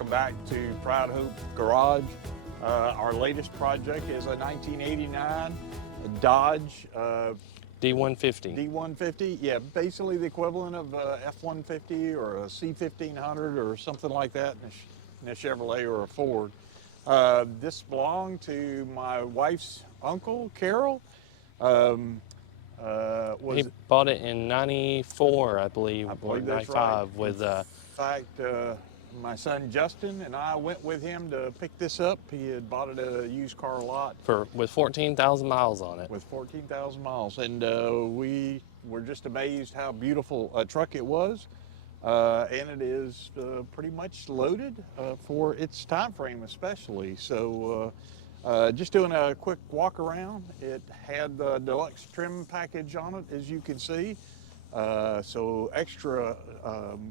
welcome back to Pride Hope Garage. Our latest project is a 1989 Dodge D150. D150. Yeah, basically the equivalent of a F-150 or a C-1500 or something like that in a Chevrolet or a Ford. This belonged to my wife's uncle, Carol. He bought it in '94, I believe or that's '95 right. with. In fact, my son Justin and I went with him to pick this up. He had bought it at a used car lot with 14,000 miles on it. with 14,000 miles, and we were just amazed how beautiful a truck it was. And it is pretty much loaded for its time frame, especially. So just doing a quick walk around. It had the deluxe trim package on it, as you can see. So extra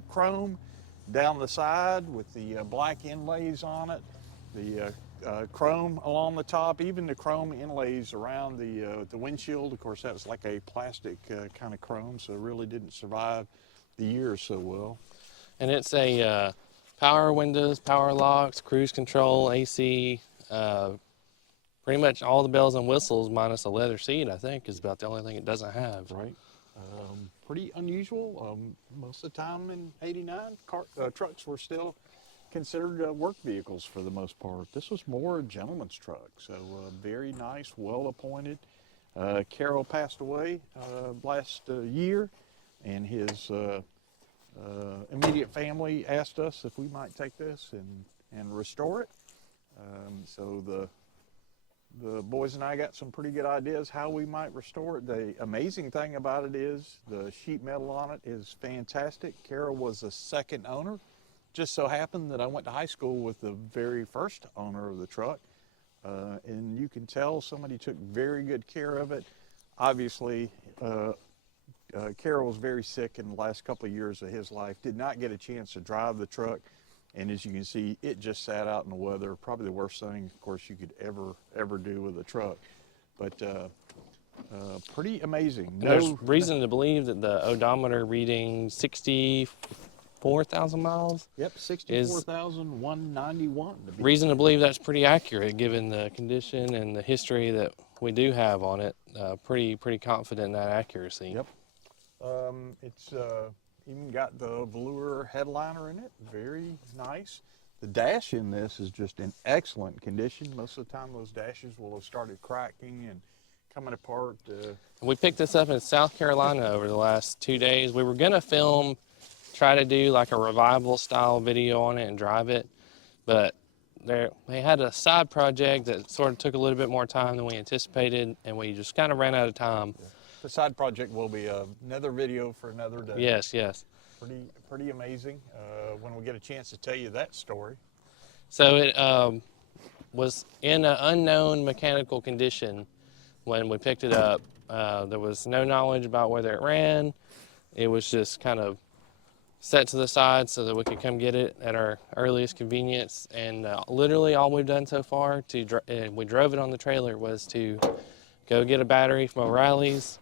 chrome down the side with the black inlays on it, the chrome along the top, even the chrome inlays around the windshield. Of course, that was like a plastic kind of chrome, so it really didn't survive the years so well. And it's a power windows, power locks, cruise control, AC, pretty much all the bells and whistles minus a leather seat, I think, is about the only thing it doesn't have. Right. Pretty unusual. Most of the time in '89, trucks were still considered work vehicles for the most part. This was more a gentleman's truck, so very nice, well appointed. Carol passed away last year, and his immediate family asked us if we might take this and restore it. So the boys and I got some pretty good ideas how we might restore it. The amazing thing about it is the sheet metal on it is fantastic. Carol was the second owner. Just so happened that I went to high school with the very first owner of the truck. And you can tell somebody took very good care of it. Obviously, Carol was very sick in the last couple of years of his life, did not get a chance to drive the truck. And as you can see, it just sat out in the weather. Probably the worst thing, of course, you could ever do with a truck. But pretty amazing. There's reason to believe that the odometer reading 64,000 miles. Yep, 64,191. Reason to believe that's pretty accurate given the condition and the history that we do have on it. Pretty confident in that accuracy. Yep. It's even got the velour headliner in it. Very nice. The dash in this is just in excellent condition. Most of the time those dashes will have started cracking and coming apart. We picked this up in South Carolina over the last 2 days. We were going to try to do like a revival style video on it and drive it, but they had a side project that sort of took a little bit more time than we anticipated, and we just kind of ran out of time. Yeah. The side project will be another video for another day. Yes. Pretty amazing when we get a chance to tell you that story. So it was in an unknown mechanical condition when we picked it up. There was no knowledge about whether it ran. It was just kind of set to the side so that we could come get it at our earliest convenience. And literally all we've done so far, we drove it on the trailer, was to go get a battery from O'Reilly's,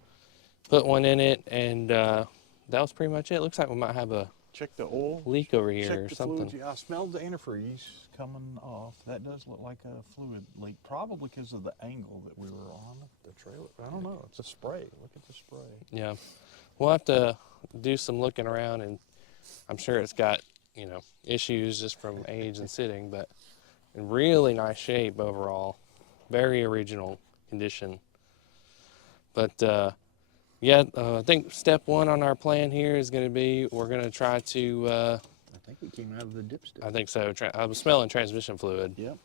put one in it, and that was pretty much it. Looks like we might have a check the oil leak over here or something. Fluid. I smelled the antifreeze coming off. That does look like a fluid leak, probably because of the angle that we were on the trailer. I don't know. It's a spray. Look at the spray. Yeah. We'll have to do some looking around, and I'm sure it's got, issues just from age and sitting, but in really nice shape overall. Very original condition. But I think step one on our plan here is going to be we're going to try to. I think it came out of the dipstick. I think so. I was smelling transmission fluid. Yep.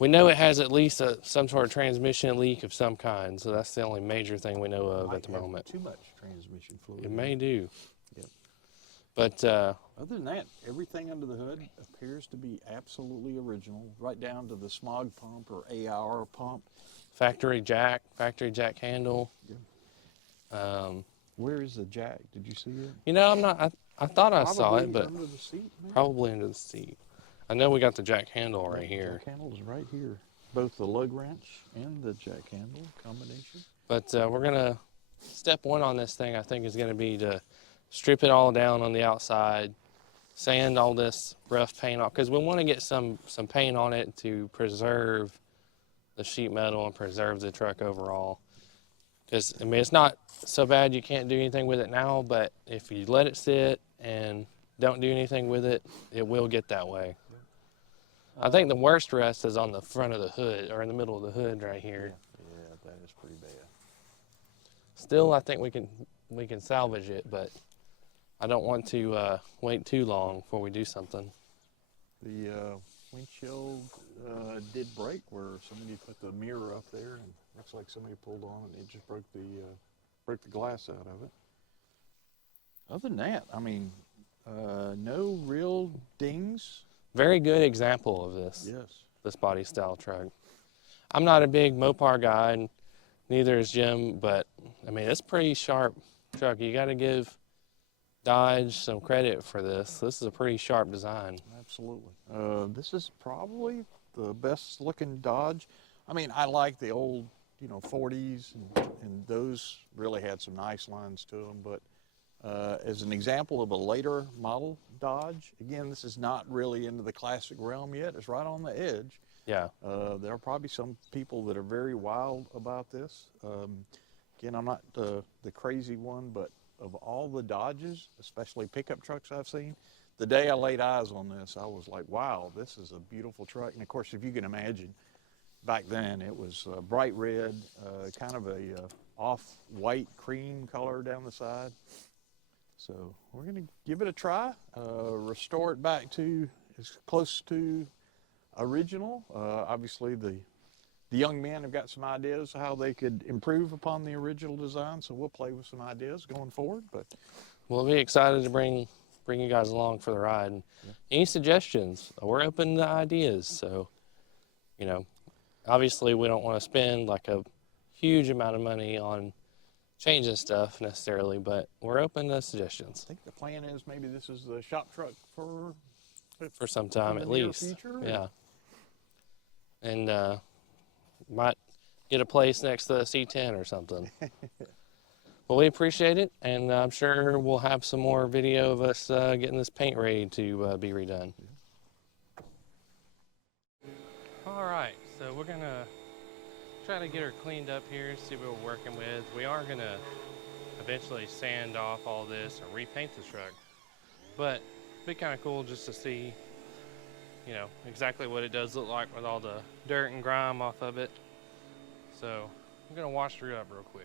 We know it has at least some sort of transmission leak of some kind, so that's the only major thing we know of at the moment. Too much transmission fluid. It may do. Yep. But other than that, everything under the hood appears to be absolutely original, right down to the smog pump or AR pump. Factory jack handle. Yeah. Where is the jack? Did you see it? I'm not. I thought I saw it, but under the seat, maybe? Probably under the seat. I know we got the jack handle right here. The jack handle is right here. Both the lug wrench and the jack handle combination. But we're gonna step one on this thing. I think is gonna be to strip it all down on the outside, sand all this rough paint off, because we want to get some paint on it to preserve the sheet metal and preserve the truck overall. Because, I mean, it's not so bad you can't do anything with it now, but if you let it sit and don't do anything with it, it will get that way. I think the worst rust is on the front of the hood, or in the middle of the hood right here. Yeah, that is pretty bad. Still, I think we can salvage it, but I don't want to wait too long before we do something. The windshield did break where somebody put the mirror up there, and looks like somebody pulled on it and it just broke the glass out of it. Other than that, I mean, no real dings. Very good example of this. Yes. This body style truck. I'm not a big Mopar guy, and neither is Jim, but I mean, it's a pretty sharp truck. You got to give Dodge some credit for this. This is a pretty sharp design. Absolutely. This is probably the best looking Dodge. I mean, I like the old, 40s, and those really had some nice lines to them, but as an example of a later model Dodge, again, this is not really into the classic realm yet. It's right on the edge. Yeah. There are probably some people that are very wild about this. Again, I'm not the crazy one, but of all the Dodges, especially pickup trucks I've seen, the day I laid eyes on this, I was like, wow, this is a beautiful truck. And of course, if you can imagine, back then it was bright red, kind of a off-white cream color down the side. So we're gonna give it a try, restore it back to as close to original. Obviously the young men have got some ideas how they could improve upon the original design, so we'll play with some ideas going forward. But we'll be excited to bring you guys along for the ride. And any suggestions? We're open to ideas. So, obviously we don't want to spend like a huge amount of money on changing stuff necessarily, but we're open to suggestions. I think the plan is maybe this is the shop truck for some time at least. Future, yeah. And might get a place next to the C10 or something. Well, we appreciate it, and I'm sure we'll have some more video of us getting this paint ready to be redone. All right, so we're gonna try to get her cleaned up here, see what we're working with. We are gonna eventually sand off all this and repaint the truck, but it'd be kind of cool just to see, exactly what it does look like with all the dirt and grime off of it. So I'm gonna wash her up real quick.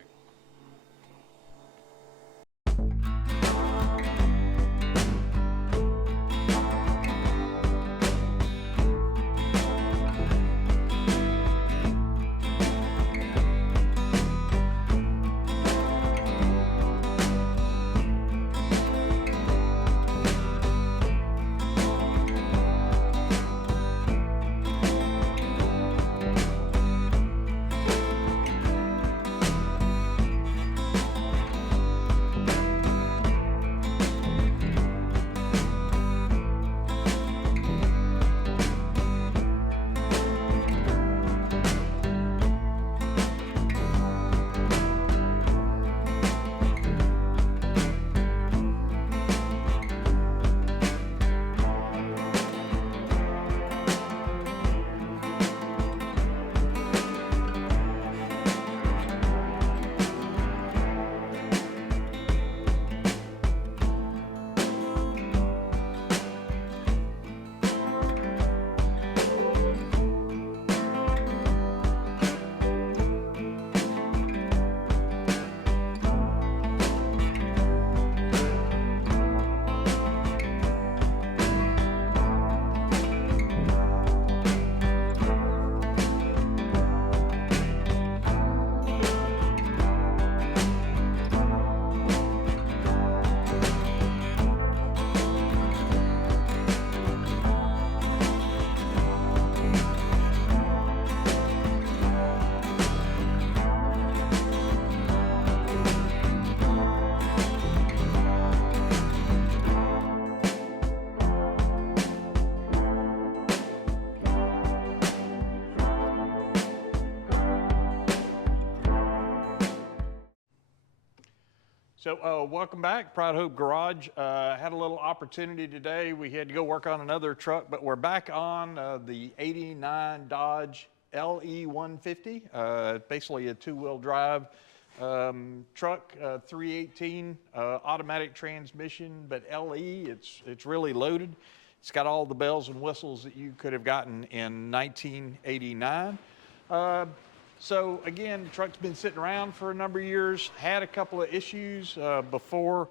So welcome back, Pride Hope Garage. Had a little opportunity today. We had to go work on another truck, but we're back on the 89 Dodge LE150, basically a two-wheel drive truck, 318 automatic transmission, but LE, it's really loaded. It's got all the bells and whistles that you could have gotten in 1989. So again, the truck's been sitting around for a number of years, had a couple of issues before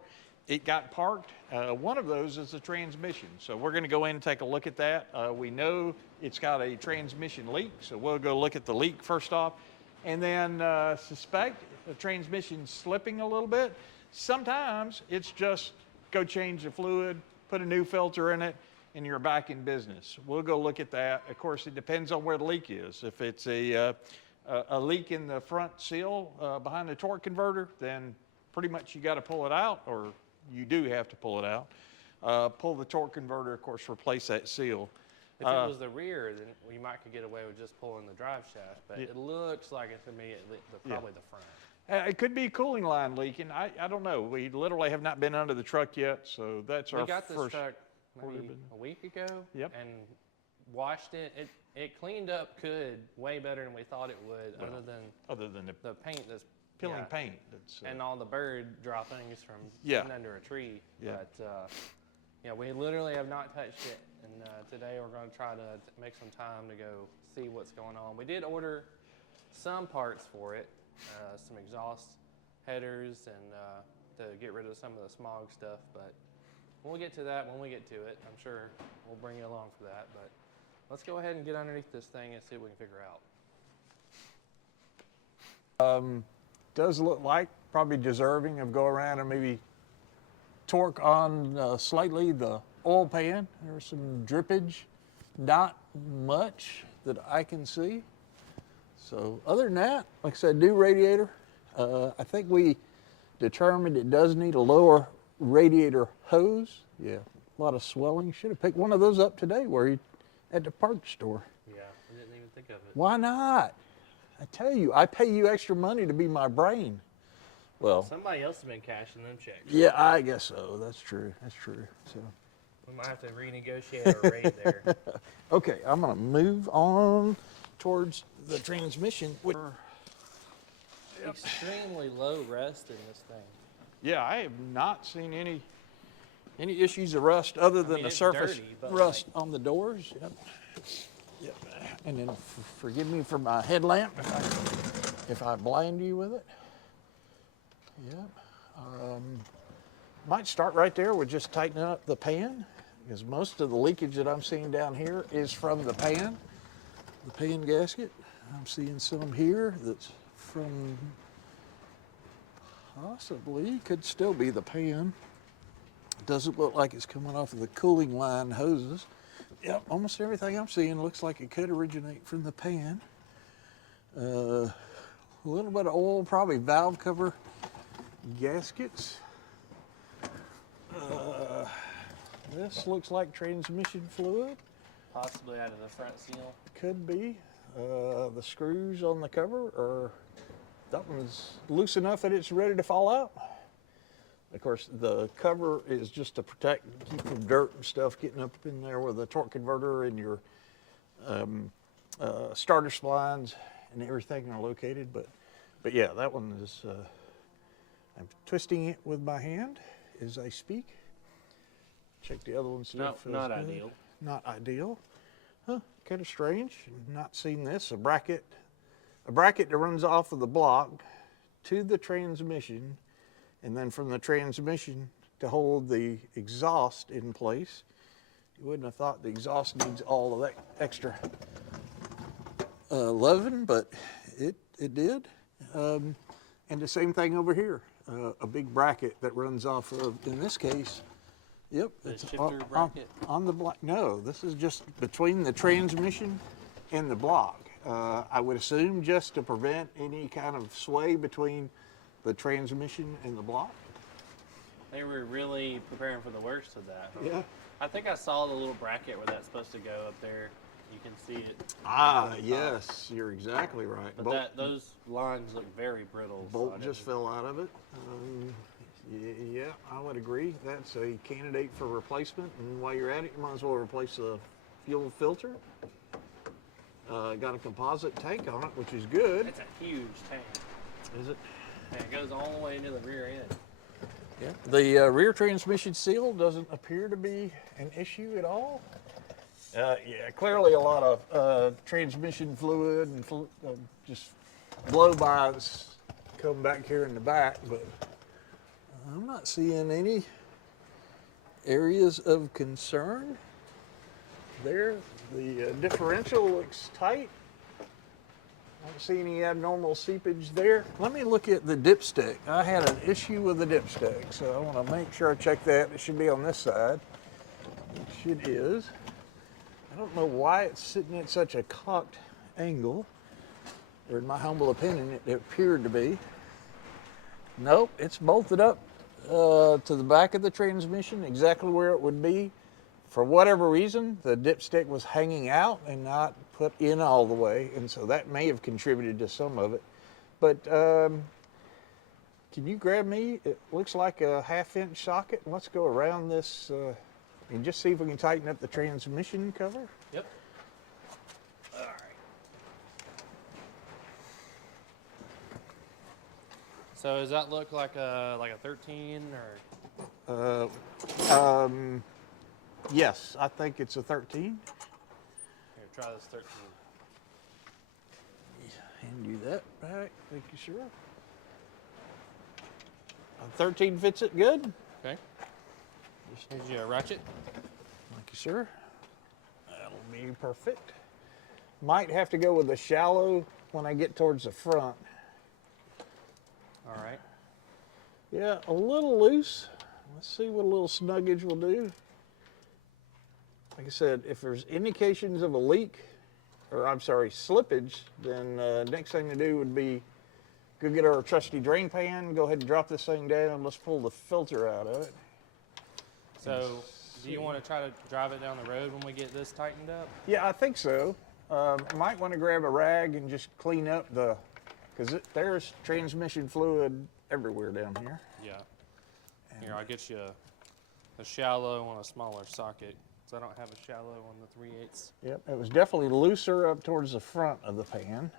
it got parked. One of those is the transmission. So we're gonna go in and take a look at that. We know it's got a transmission leak, so we'll go look at the leak first off. And then suspect the transmission's slipping a little bit. Sometimes it's just go change the fluid, put a new filter in it, and you're back in business. We'll go look at that. Of course, it depends on where the leak is. If it's a leak in the front seal behind the torque converter, then pretty much you got to pull it out, or you do have to pull it out. Pull the torque converter, of course, replace that seal. If it was the rear, then we might could get away with just pulling the drive shaft, but it looks like it's going to be probably the front. It could be a cooling line leaking. I don't know. We literally have not been under the truck yet, so that's our first. We got this truck maybe a week ago, and washed it. It cleaned up good, way better than we thought it would, other than the paint that's peeling paint. That's, and all the bird droppings from sitting under a tree. Yeah. But we literally have not touched it, and today we're going to try to make some time to go see what's going on. We did order some parts for it, some exhaust headers, and to get rid of some of the smog stuff, but we'll get to that when we get to it. I'm sure we'll bring you along for that, but let's go ahead and get underneath this thing and see what we can figure out. Does look like probably deserving of go around and maybe torque on slightly the oil pan. There's some drippage, not much that I can see. So other than that, like I said, new radiator. I think we determined it does need a lower radiator hose. Yeah, a lot of swelling. Should have picked one of those up today where he at the parts store. Yeah, I didn't even think of it. Why not? I tell you, I pay you extra money to be my brain. Well, somebody else has been cashing them checks. Yeah, I guess so. That's true. That's true. So we might have to renegotiate our rate there. Okay, I'm gonna move on towards the transmission. Extremely low rust in this thing. Yeah, I have not seen any issues of rust other than the surface dirty, but rust on the doors. Yep. Yep. And then forgive me for my headlamp if I blind you with it. Yep. Might start right there with just tightening up the pan, because most of the leakage that I'm seeing down here is from the pan gasket. I'm seeing some here that's from possibly, could still be the pan. Doesn't look like it's coming off of the cooling line hoses. Yep, almost everything I'm seeing looks like it could originate from the pan. A little bit of oil, probably valve cover gaskets. This looks like transmission fluid. Possibly out of the front seal. Could be. The screws on the cover are, that one's loose enough that it's ready to fall out. Of course, the cover is just to protect, keep from dirt and stuff getting up in there where the torque converter and your starter splines and everything are located. But yeah, that one is, I'm twisting it with my hand as I speak. Check the other one. Not ideal. Not ideal. Huh, kind of strange. Not seen this. A bracket that runs off of the block to the transmission, and then from the transmission to hold the exhaust in place. You wouldn't have thought the exhaust needs all of that extra loving, but it did. And the same thing over here. A big bracket that runs off of, in this case, yep, it's bracket? On the block. No, this is just between the transmission and the block. I would assume just to prevent any kind of sway between the transmission and the block. They were really preparing for the worst of that. Yeah. I think I saw the little bracket where that's supposed to go up there. You can see it. Ah, yes, you're exactly right. But those lines look very brittle. Bolt just fell out of it. Yeah, I would agree. That's a candidate for replacement. And while you're at it, you might as well replace the fuel filter. Got a composite tank on it, which is good. It's a huge tank. Is it? And it goes all the way into the rear end. Yeah. The rear transmission seal doesn't appear to be an issue at all. Yeah, clearly a lot of transmission fluid and just blow-bys come back here in the back, but I'm not seeing any areas of concern there. The differential looks tight. I don't see any abnormal seepage there. Let me look at the dipstick. I had an issue with the dipstick, so I want to make sure I check that. It should be on this side, which it is. I don't know why it's sitting at such a cocked angle, or in my humble opinion, it appeared to be. Nope, it's bolted up to the back of the transmission, exactly where it would be. For whatever reason, the dipstick was hanging out and not put in all the way, and so that may have contributed to some of it. But can you grab me? It looks like a 1/2-inch socket. Let's go around this and just see if we can tighten up the transmission cover. Yep. All right. So does that look like a 13 or? Yes, I think it's a 13. Here, try this 13. Hand you that back. Thank you, sir. A 13 fits it good. Okay. Here's your ratchet. Thank you, sir. That'll be perfect. Might have to go with a shallow when I get towards the front. All right. Yeah, a little loose. Let's see what a little snuggage will do. Like I said, if there's indications of a leak, or I'm sorry, slippage, then next thing to do would be go get our trusty drain pan, go ahead and drop this thing down, let's pull the filter out of it. So do you want to try to drive it down the road when we get this tightened up? Yeah, I think so. Might want to grab a rag and just clean up because there's transmission fluid everywhere down here. Yeah. Here, I'll get you a shallow on a smaller socket. I don't have a shallow on the 3/8. Yep, it was definitely looser up towards the front of the pan.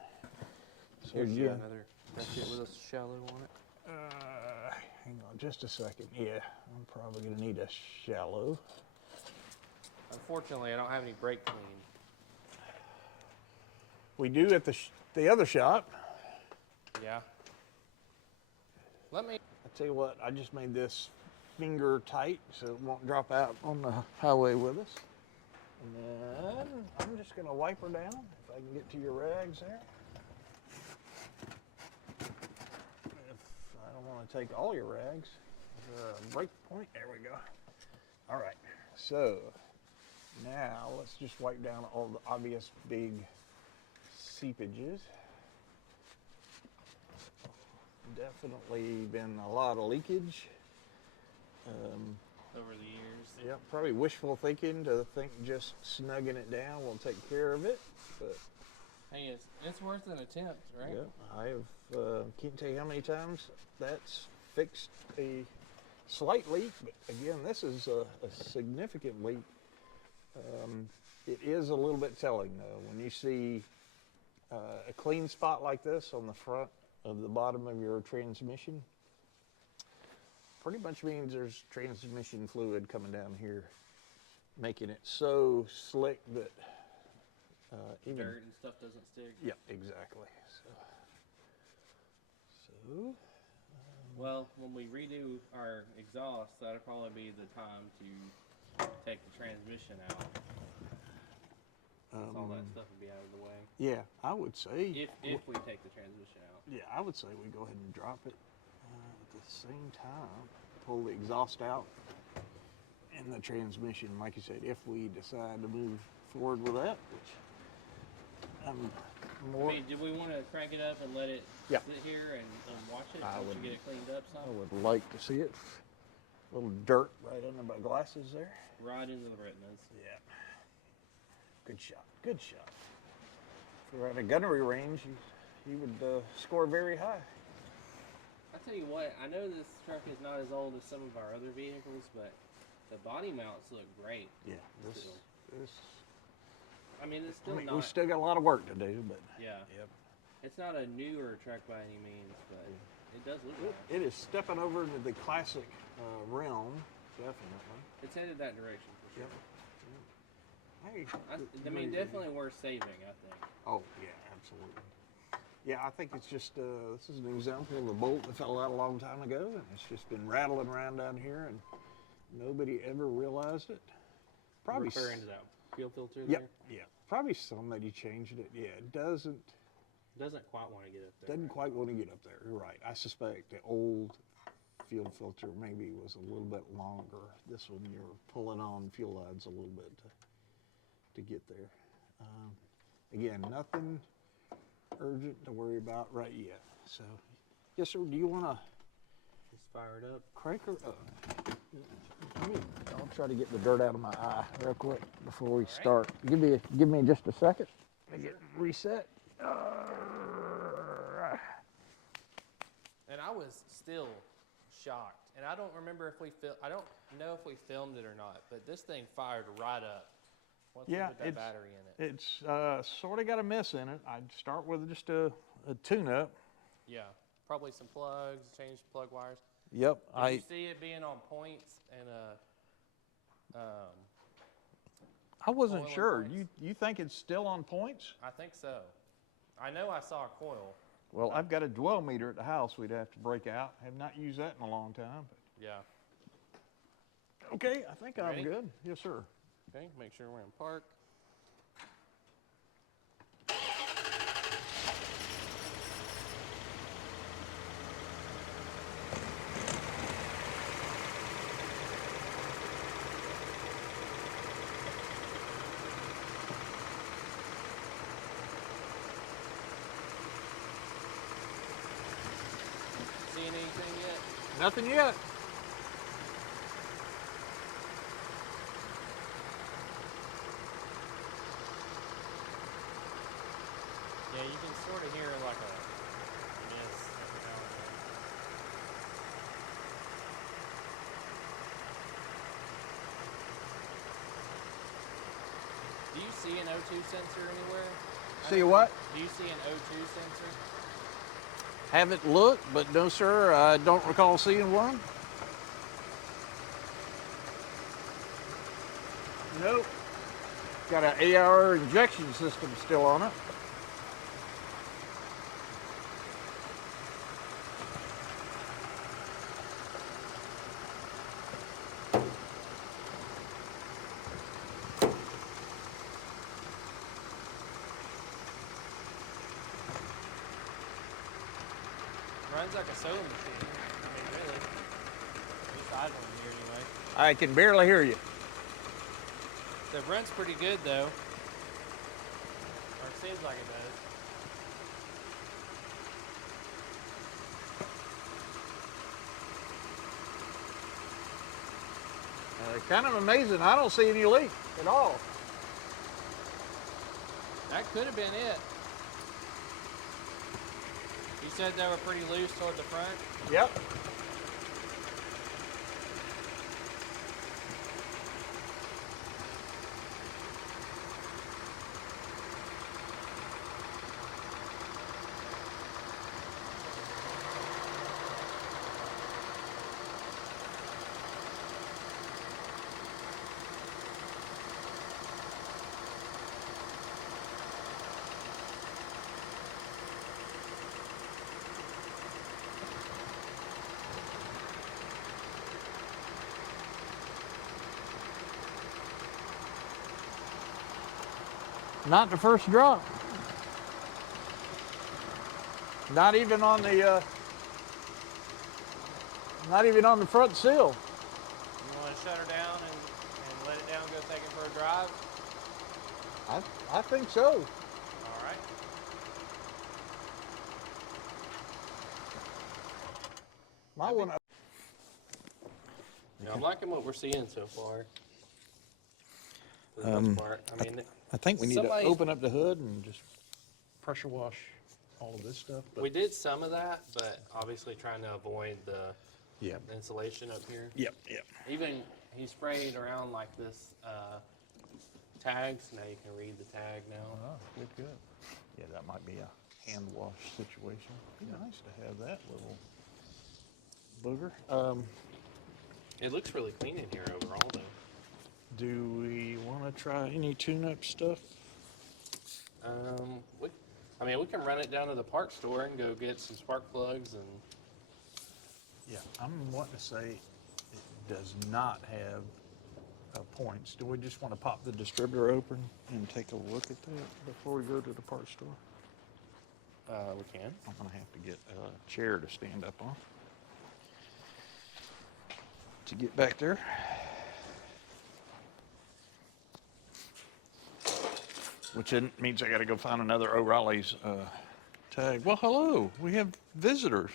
So Here's yeah, another ratchet with a shallow on it. hang on just a second. Yeah, I'm probably gonna need a shallow. Unfortunately, I don't have any brake clean. We do at the other shop. Yeah. Let me. I tell you what, I just made this finger tight so it won't drop out on the highway with us. And then I'm just going to wipe her down if I can get to your rags there. If I don't want to take all your rags. Break point, there we go. All right, so now let's just wipe down all the obvious big seepages. Definitely been a lot of leakage. Over the years. Yeah, probably wishful thinking to think just snugging it down will take care of it. But Hey, it's worth an attempt, right? yeah, I have can't tell you how many times that's fixed a slight leak. But again, this is a significant leak. It is a little bit telling though when you see a clean spot like this on the front of the bottom of your transmission. Pretty much means there's transmission fluid coming down here, making it so slick that even Dirt and stuff doesn't stick. yeah, exactly. So Well, when we redo our exhaust, that'll probably be the time to take the transmission out. All that stuff will be out of the way. yeah, I would say If we take the transmission out. yeah, I would say we go ahead and drop it at the same time. Pull the exhaust out and the transmission, like you said, if we decide to move forward with that, which I'm more. I mean, do we want to crank it up and let it Yeah. sit here and watch it I once would- we get it cleaned up I some? would like to see it. A little dirt right under my glasses there. Right into the retinas. Yeah. Good shot. Good shot. If we were at a gunnery range, he would score very high. tell you what, I know this truck is not as old as some of our other vehicles, but the body mounts look great. Yeah, this. I mean, it's still not. We still got a lot of work to do, but Yeah. yep. It's not a newer truck by any means, but it does look nice. It is stepping over into the classic realm, definitely. It's headed that direction for sure. Hey, I mean, definitely worth saving, I think. oh yeah, absolutely. Yeah, I think it's just this is an example of a bolt that fell out a long time ago, and it's just been rattling around down here, and nobody ever realized it. Probably referring to that fuel filter Yep, there. yeah. Probably somebody changed it. Yeah, it doesn't quite want to get up there. doesn't quite want to get up there. You're right. I suspect the old fuel filter maybe was a little bit longer. This one you're pulling on fuel lines a little bit to get there. Again, nothing urgent to worry about right yet. So, yes, sir. Do you want to Just fire it up. crank her up? I'll try to get the dirt out of my eye real quick before we start. Give me just a second to get reset. And I was still shocked, and I don't remember if I don't know if we filmed it or not, but this thing fired right up once we put that battery in it. It's sort of got a miss in it. I'd start with just a tune-up. Yeah, probably some plugs, change plug wires. Yep. Did you see it being on points and I wasn't coil and sure. points? You think it's still on points? I think so. I know I saw a coil. Well, I've got a dwell meter at the house we'd have to break out. Have not used that in a long time. But. Yeah. Okay, I think I'm Ready? good. Yes, sir. Okay, make sure we're in park. Seeing anything yet? Nothing yet. Yeah, you can sort of hear like a miss every now and then. Do you see an O2 sensor anywhere? See what? Do you see an O2 sensor? Haven't looked, but no, sir. I don't recall seeing one. Nope. Got an 8-hour injection system still on it. Runs like a sewing machine. I mean, really. At least I don't hear anyway. I can barely hear you. The runs pretty good though. Or it seems like it does. Kind of amazing. I don't see any leak at all. That could have been it. You said they were pretty loose toward the front? Yep. Not the first drop. Not even on the front seal. You want to shut her down and let it down, go take it for a drive? I think so. All right. Might want to. Yeah, I'm liking what we're seeing so far. For the most part. I mean, I think we need somebody- to open up the hood and just pressure wash all of this stuff. But We did some of that, but obviously trying to avoid the yeah. insulation up here. Yep. Yep. Even he sprayed around like this tags. Now you can read the tag now. Oh, good, good. Yeah, that might be a hand wash situation. Be nice to have that little booger. It looks really clean in here overall, though. Do we want to try any tune-up stuff? We can run it down to the parts store and go get some spark plugs and. Yeah, I'm wanting to say it does not have points. Do we just want to pop the distributor open and take a look at that before we go to the parts store? We can. I'm going to have to get a chair to stand up on to get back there. Which then means I got to go find another O'Reilly's tag. Well, hello. We have visitors.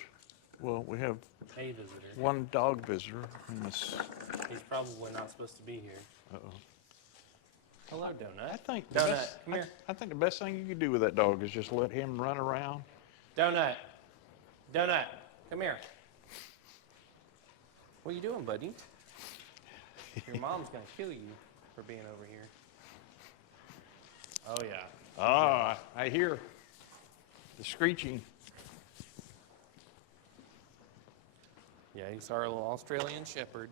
Well, we have A visitor. one dog visitor in this. He's probably not supposed to be here. Uh-oh. Hello, Donut. I think Donut, come here. I think the best thing you could do with that dog is just let him run around. Donut. Donut, come here. What are you doing, buddy? Your mom's gonna kill you for being over here. Oh yeah. Ah, I hear the screeching. Yeah, he's our little Australian shepherd.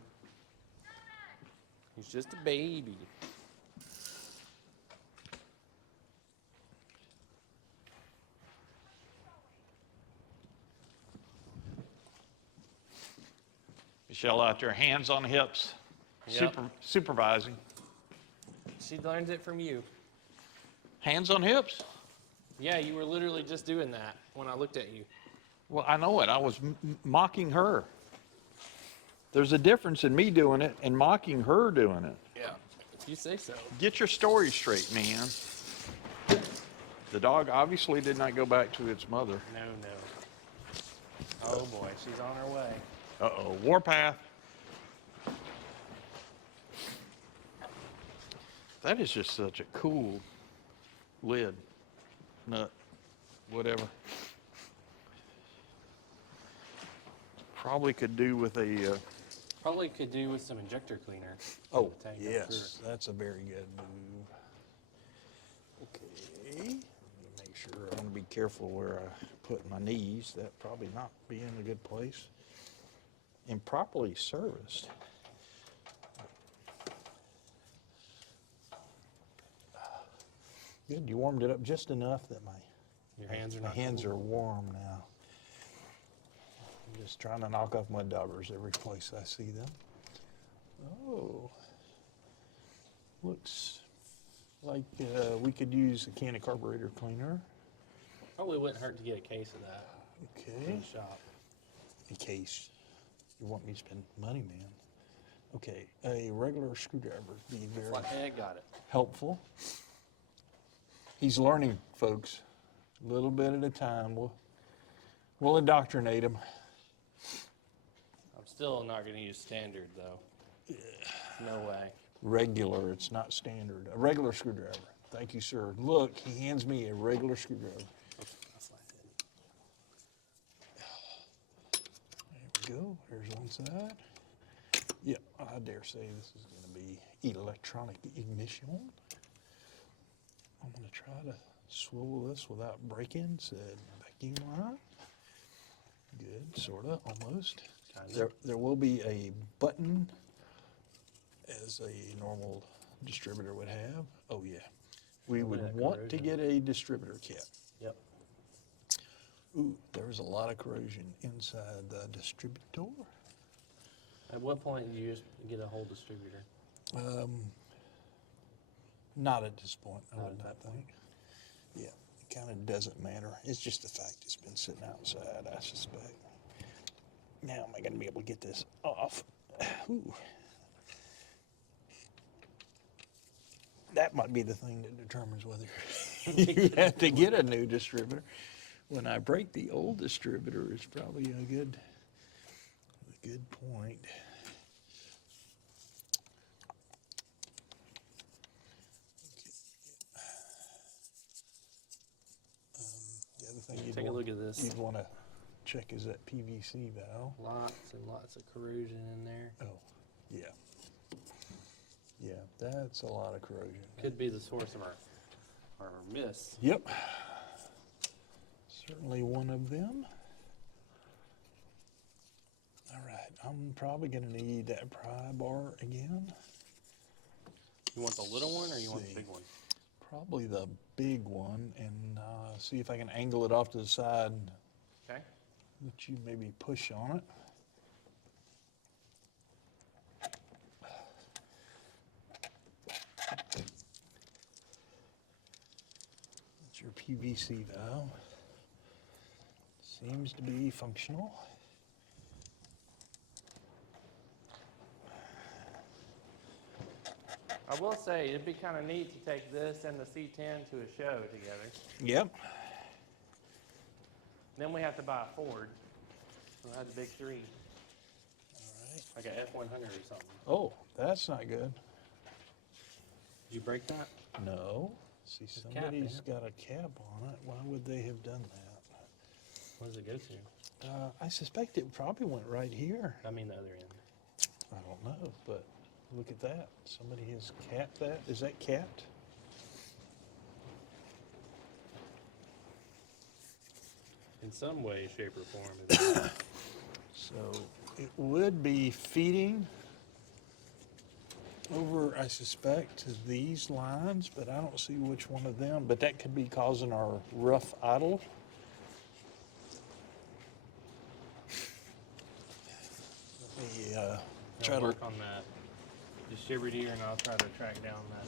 He's just a baby. Michelle out there, hands on hips, Yep. supervising. She learned it from you. Hands on hips? Yeah, you were literally just doing that when I looked at you. Well, I know it. I was mocking her. There's a difference in me doing it and mocking her doing it. Yeah, if you say so. Get your story straight, man. The dog obviously did not go back to its mother. No, no. Oh boy, she's on her way. Uh-oh, warpath. That is just such a cool lid, nut, whatever. Probably could do with a... Probably could do with some injector cleaner. Oh, Tank, I'm yes, sure. that's a very good move. Okay, let me make sure. I want to be careful where I put my knees. That probably not be in a good place. Improperly serviced. Good, you warmed it up just enough that Your hands are my not hands cool. are warm now. I'm just trying to knock off mud daubers every place I see them. Oh, looks like we could use a can of carburetor cleaner. Probably wouldn't hurt to get a case of that Okay, in the shop. in case you want me to spend money, man. Okay, a regular screwdriver would be very Flathead, got it. helpful. He's learning, folks. A little bit at a time. We'll indoctrinate him. I'm still not going to use standard though. No way. Regular, it's not standard. A regular screwdriver. Thank you, sir. Look, he hands me a regular screwdriver. A flathead. There we go. There's one side. Yep, I dare say this is going to be electronic ignition. I'm going to try to swivel this without breaking said vacuum line. Good, sort of, almost. Kinda. There will be a button as a normal distributor would have. Oh yeah. We Look would at that want to corrosion. get a distributor kit. Yep. Ooh, there's a lot of corrosion inside the distributor. At what point do you just get a whole distributor? Not at this point, I Not would at not that think. Yeah, it kind of doesn't matter. It's just the fact it's been sitting outside, I suspect. Now, am I going to be able to get this off? Ooh. That might be the thing that determines whether you have to get a new distributor. When I break the old distributor is probably a good point. The other thing Take a look at this. you'd want to check is that PVC valve. Lots and lots of corrosion in there. Oh, yeah. Yeah, that's a lot of corrosion. Could be the source of our miss. Yep. Certainly one of them. All right, I'm probably going to need that pry bar again. You want the little one or you want the See. big one? Probably the big one, and see if I can angle it off to the side. Okay. Let you maybe push on it. That's your PVC valve. Seems to be functional. I will say it'd be kind of neat to take this and the C10 to a show together. Yep. Then we have to buy a Ford. We'll have the big three, All right. like a F100 or something. Oh, that's not good. Did you break that? No. See, cap, somebody's isn't got a cap on it. Why would they have done that? Where does it go to? I suspect it probably went right here. I mean the other end. I don't know, but look at that. Somebody has capped that. Is that capped? In some way, shape, or form. It is. So it would be feeding over, I suspect, to these lines, but I don't see which one of them. But that could be causing our rough idle. Let me try I'll to work on that distributor and I'll try to track down that.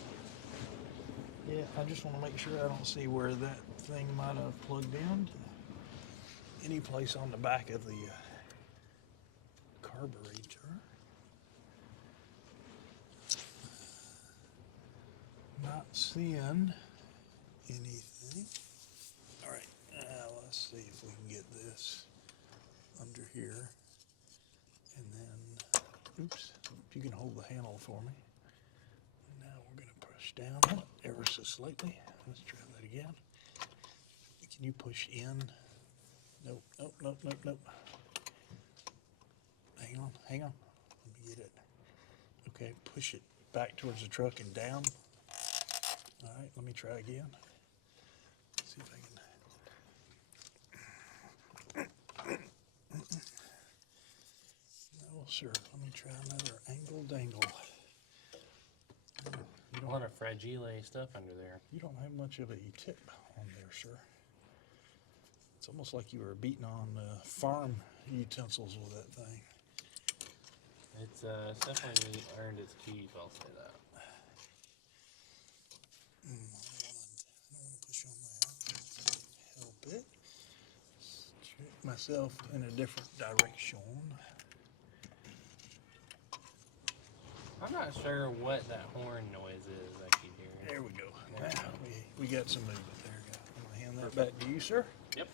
Yeah, I just want to make sure I don't see where that thing might have plugged in. Any place on the back of the carburetor. Not seeing anything. All right, let's see if we can get this under here. And then, oops, if you can hold the handle for me. Now we're going to push down on it ever so slightly. Let's try that again. Can you push in? Nope, nope, nope, nope, nope. Hang on. Let me get it. Okay, push it back towards the truck and down. All right, let me try again. See if I can. No, sir. Let me try another angle dangle. A lot of fragile stuff under there. You don't have much of a tip on there, sir. It's almost like you were beating on farm utensils with that thing. It's definitely earned its keep, I'll say that. I don't want to push on that. Help it. Check myself in a different direction. I'm not sure what that horn noise is I keep hearing. There we go. Yeah. Now we got some movement there. I'm going to hand that back to you, sir. Yep.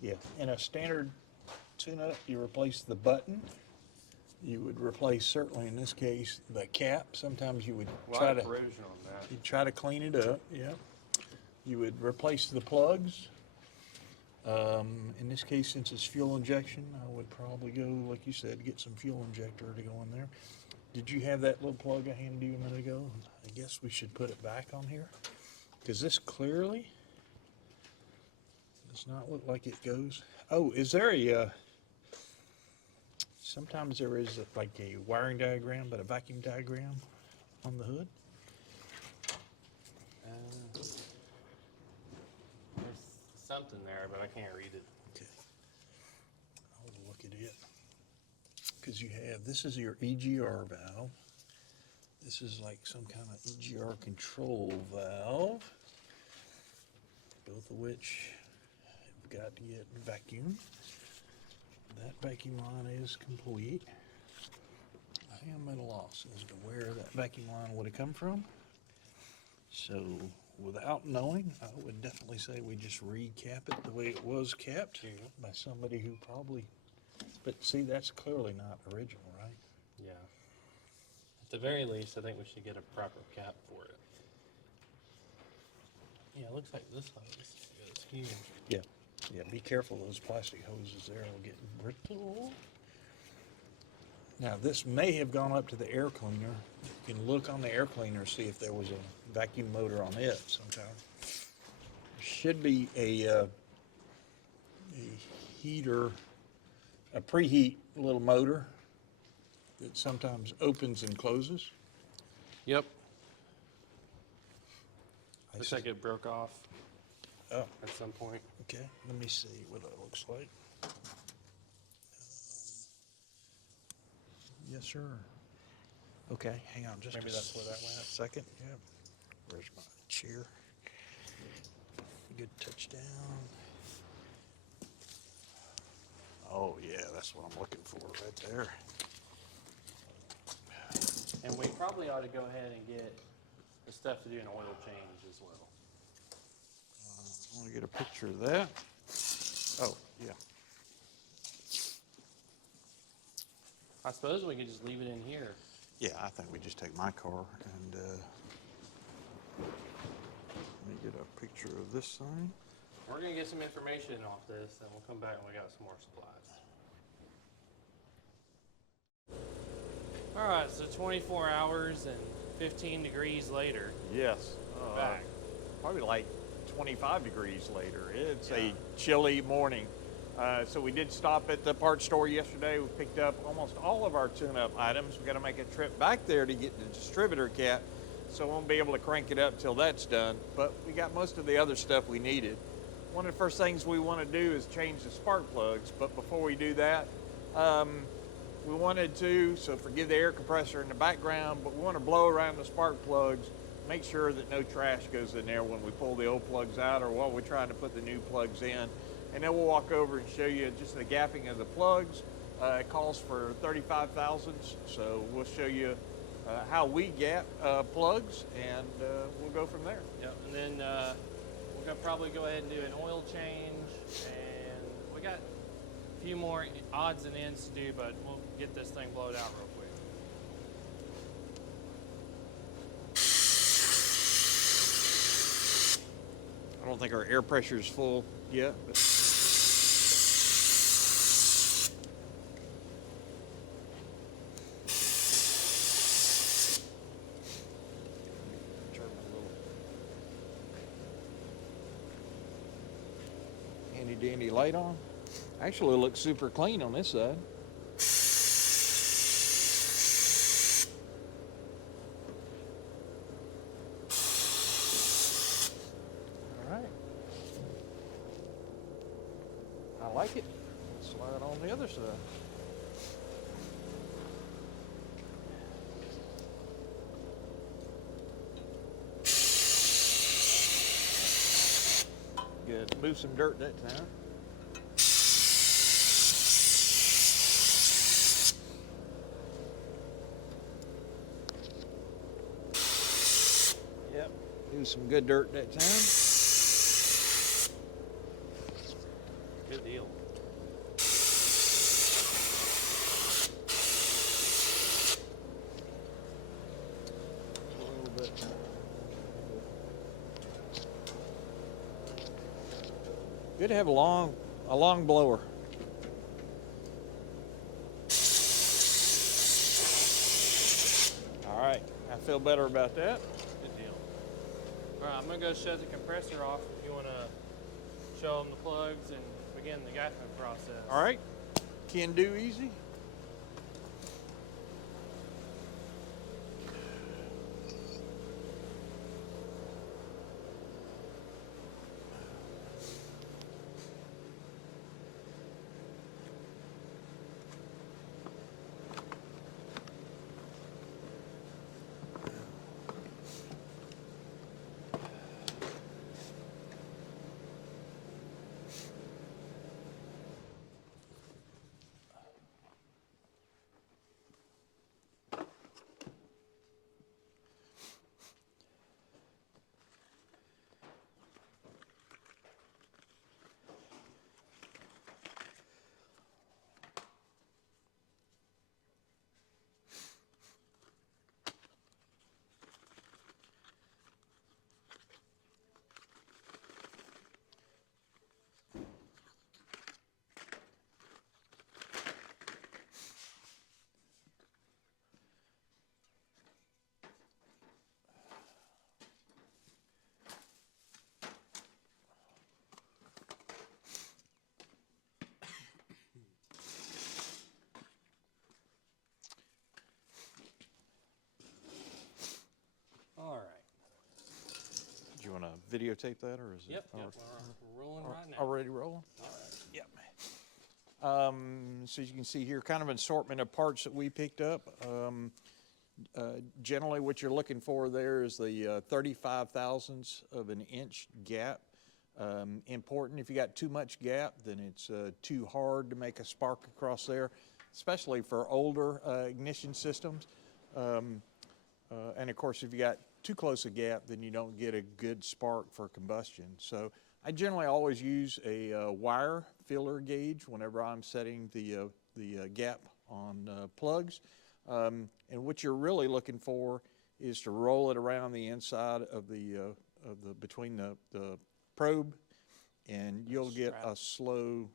Yeah, in a standard tune-up, you replace the button. You would replace, certainly in this case, the cap. Sometimes you would try to corrosion on that. you'd try to clean it up. Yeah. You would replace the plugs. In this case, since it's fuel injection, I would probably go, like you said, get some fuel injector to go in there. Did you have that little plug I handed you a minute ago? I guess we should put it back on here, because this clearly does not look like it goes. Oh, is there a, sometimes there is like a wiring diagram, but a vacuum diagram on the hood? There's something there, but I can't read it. Okay. I'll look at it. Because you have, this is your EGR valve. This is like some kind of EGR control valve. Both of which have got to get vacuumed. That vacuum line is complete. I am at a loss as to where that vacuum line would have come from. So without knowing, I would definitely say we just recap it the way it was capped by somebody who probably, but see, that's clearly not original, right? Yeah. the very least, I think we should get a proper cap for it. Yeah, it looks like this hose goes here. Yeah, yeah, be careful, those plastic hoses there will get brittle. Now, this may have gone up to the air cleaner. You can look on the air cleaner, see if there was a vacuum motor on it sometime. There should be a heater, a preheat little motor that sometimes opens and closes. Yep. I Looks see. like it broke off Oh, at some point. okay, let me see what it looks like. Yes, sir. Okay, hang on just Maybe a that's where that went. second. Yeah. Where's my chair? Good touchdown. Oh, yeah, that's what I'm looking for right there. And we probably ought to go ahead and get the stuff to do an oil change as well. I want to get a picture of that. Oh, yeah. I suppose we could just leave it in here. Yeah, I think we just take my car and let me get a picture of this thing. We're gonna get some information off this, and we'll come back when we got some more supplies. All right, so 24 hours and 15 degrees later, Yes. we're back. Probably like 25 degrees later. It's Yeah. a chilly morning. So we did stop at the parts store yesterday. We picked up almost all of our tune-up items. We got to make a trip back there to get the distributor cap, so we won't be able to crank it up till that's done. But we got most of the other stuff we needed. One of the first things we want to do is change the spark plugs. But before we do that, we wanted to, so forgive the air compressor in the background, but we want to blow around the spark plugs, make sure that no trash goes in there when we pull the old plugs out or while we're trying to put the new plugs in. And then we'll walk over and show you just the gapping of the plugs. It calls for 35 thousandths, so we'll show you how we gap plugs, and we'll go from there. Yep, and then we're gonna probably go ahead and do an oil change, and we got a few more odds and ends to do, but we'll get this thing blowed out real quick. I don't think our air pressure is full yet, but turn my little handy dandy light on. Actually, it looks super clean on this side. All right. I like it. Let's slide on the other side. Good. Move some dirt that time. Yep. Do some good dirt that time. Good deal. A little bit. Good to have a long blower. All right, I feel better about that. Good deal. All right, I'm gonna go shut the compressor off if you wanna show them the plugs and begin the gapping process. All right, can do easy. videotape that, or is Yep, it yep, we're rolling right now. already rolling? All right. Yep. So as you can see here, kind of an assortment of parts that we picked up. Generally, what you're looking for there is the 35 thousandths of an inch gap. Important, if you got too much gap, then it's too hard to make a spark across there, especially for older ignition systems. And of course, if you got too close a gap, then you don't get a good spark for combustion. So I generally always use a wire filler gauge whenever I'm setting the gap on plugs. And what you're really looking for is to roll it around the inside of the between the probe, and you'll get a slow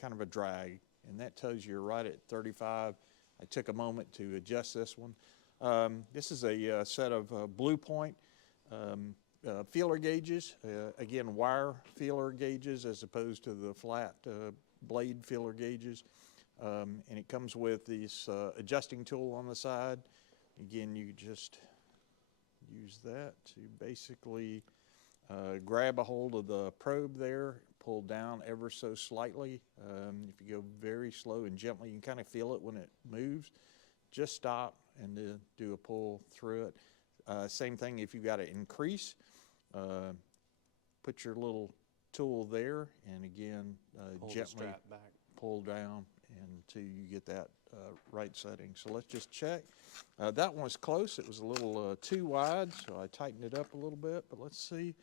kind of a drag, and that tells you you're right at 35. I took a moment to adjust this one. This is a set of Blue Point feeler gauges, again wire feeler gauges as opposed to the flat blade feeler gauges, and it comes with this adjusting tool on the side. Again, you just use that to basically grab a hold of the probe there, pull down ever so slightly. If you go very slow and gently, you can kind of feel it when it moves. Just stop and then do a pull through it. Same thing if you've got to increase, put your little tool there, and again gently pull down until you get that right setting. So let's just check. That one was close. It was a little too wide, so I tightened it up a little bit, but let's see.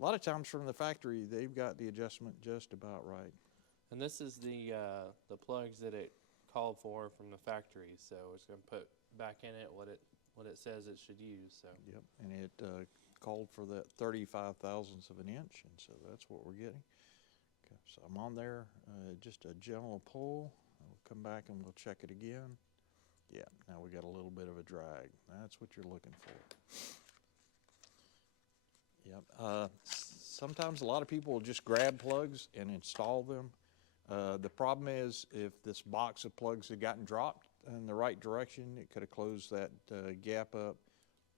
A lot of times from the factory, they've got the adjustment just about right. And this is the plugs that it called for from the factory, so it's going to put back in it what it says it should use. So. Yep, and it called for that 35 thousandths of an inch, and so that's what we're getting. Okay, so I'm on there, just a gentle pull. We'll come back and we'll check it again. Yeah, now we got a little bit of a drag. That's what you're looking for. Yep. Sometimes a lot of people will just grab plugs and install them. The problem is if this box of plugs had gotten dropped in the right direction, it could have closed that gap up,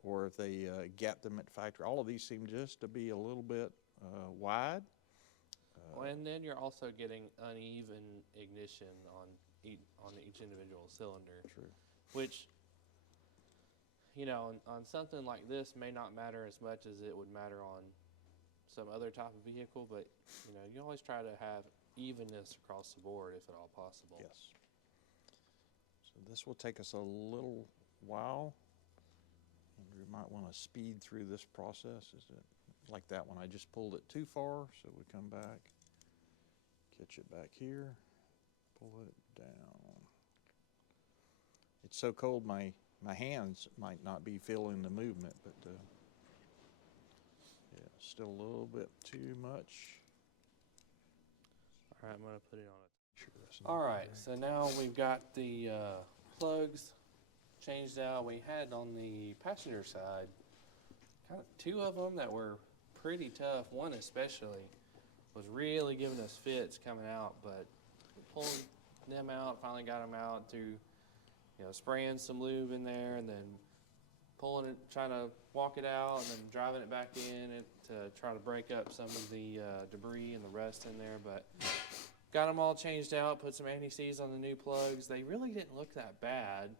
or if they gapped them at the factory. All of these seem just to be a little bit wide. Well, and then you're also getting uneven ignition on each individual cylinder. True. Which, you know, on something like this may not matter as much as it would matter on some other type of vehicle, but, you know, you always try to have evenness across the board if at all possible. Yes. So this will take us a little while. And we might want to speed through this process. Is it like that one? I just pulled it too far, so we come back, catch it back here, pull it down. It's so cold my hands might not be feeling the movement, but yeah, still a little bit too much. All right, I'm going to put it on it. Sure, that's All right, so now we've got the plugs changed out. We had on the passenger side kind of two of them that were pretty tough. One especially was really giving us fits coming out, but we pulled them out, finally got them out through, you know, spraying some lube in there and then pulling it, trying to walk it out and then driving it back in to try to break up some of the debris and the rust in there. But got them all changed out, put some anti-seize on the new plugs. They really didn't look that bad.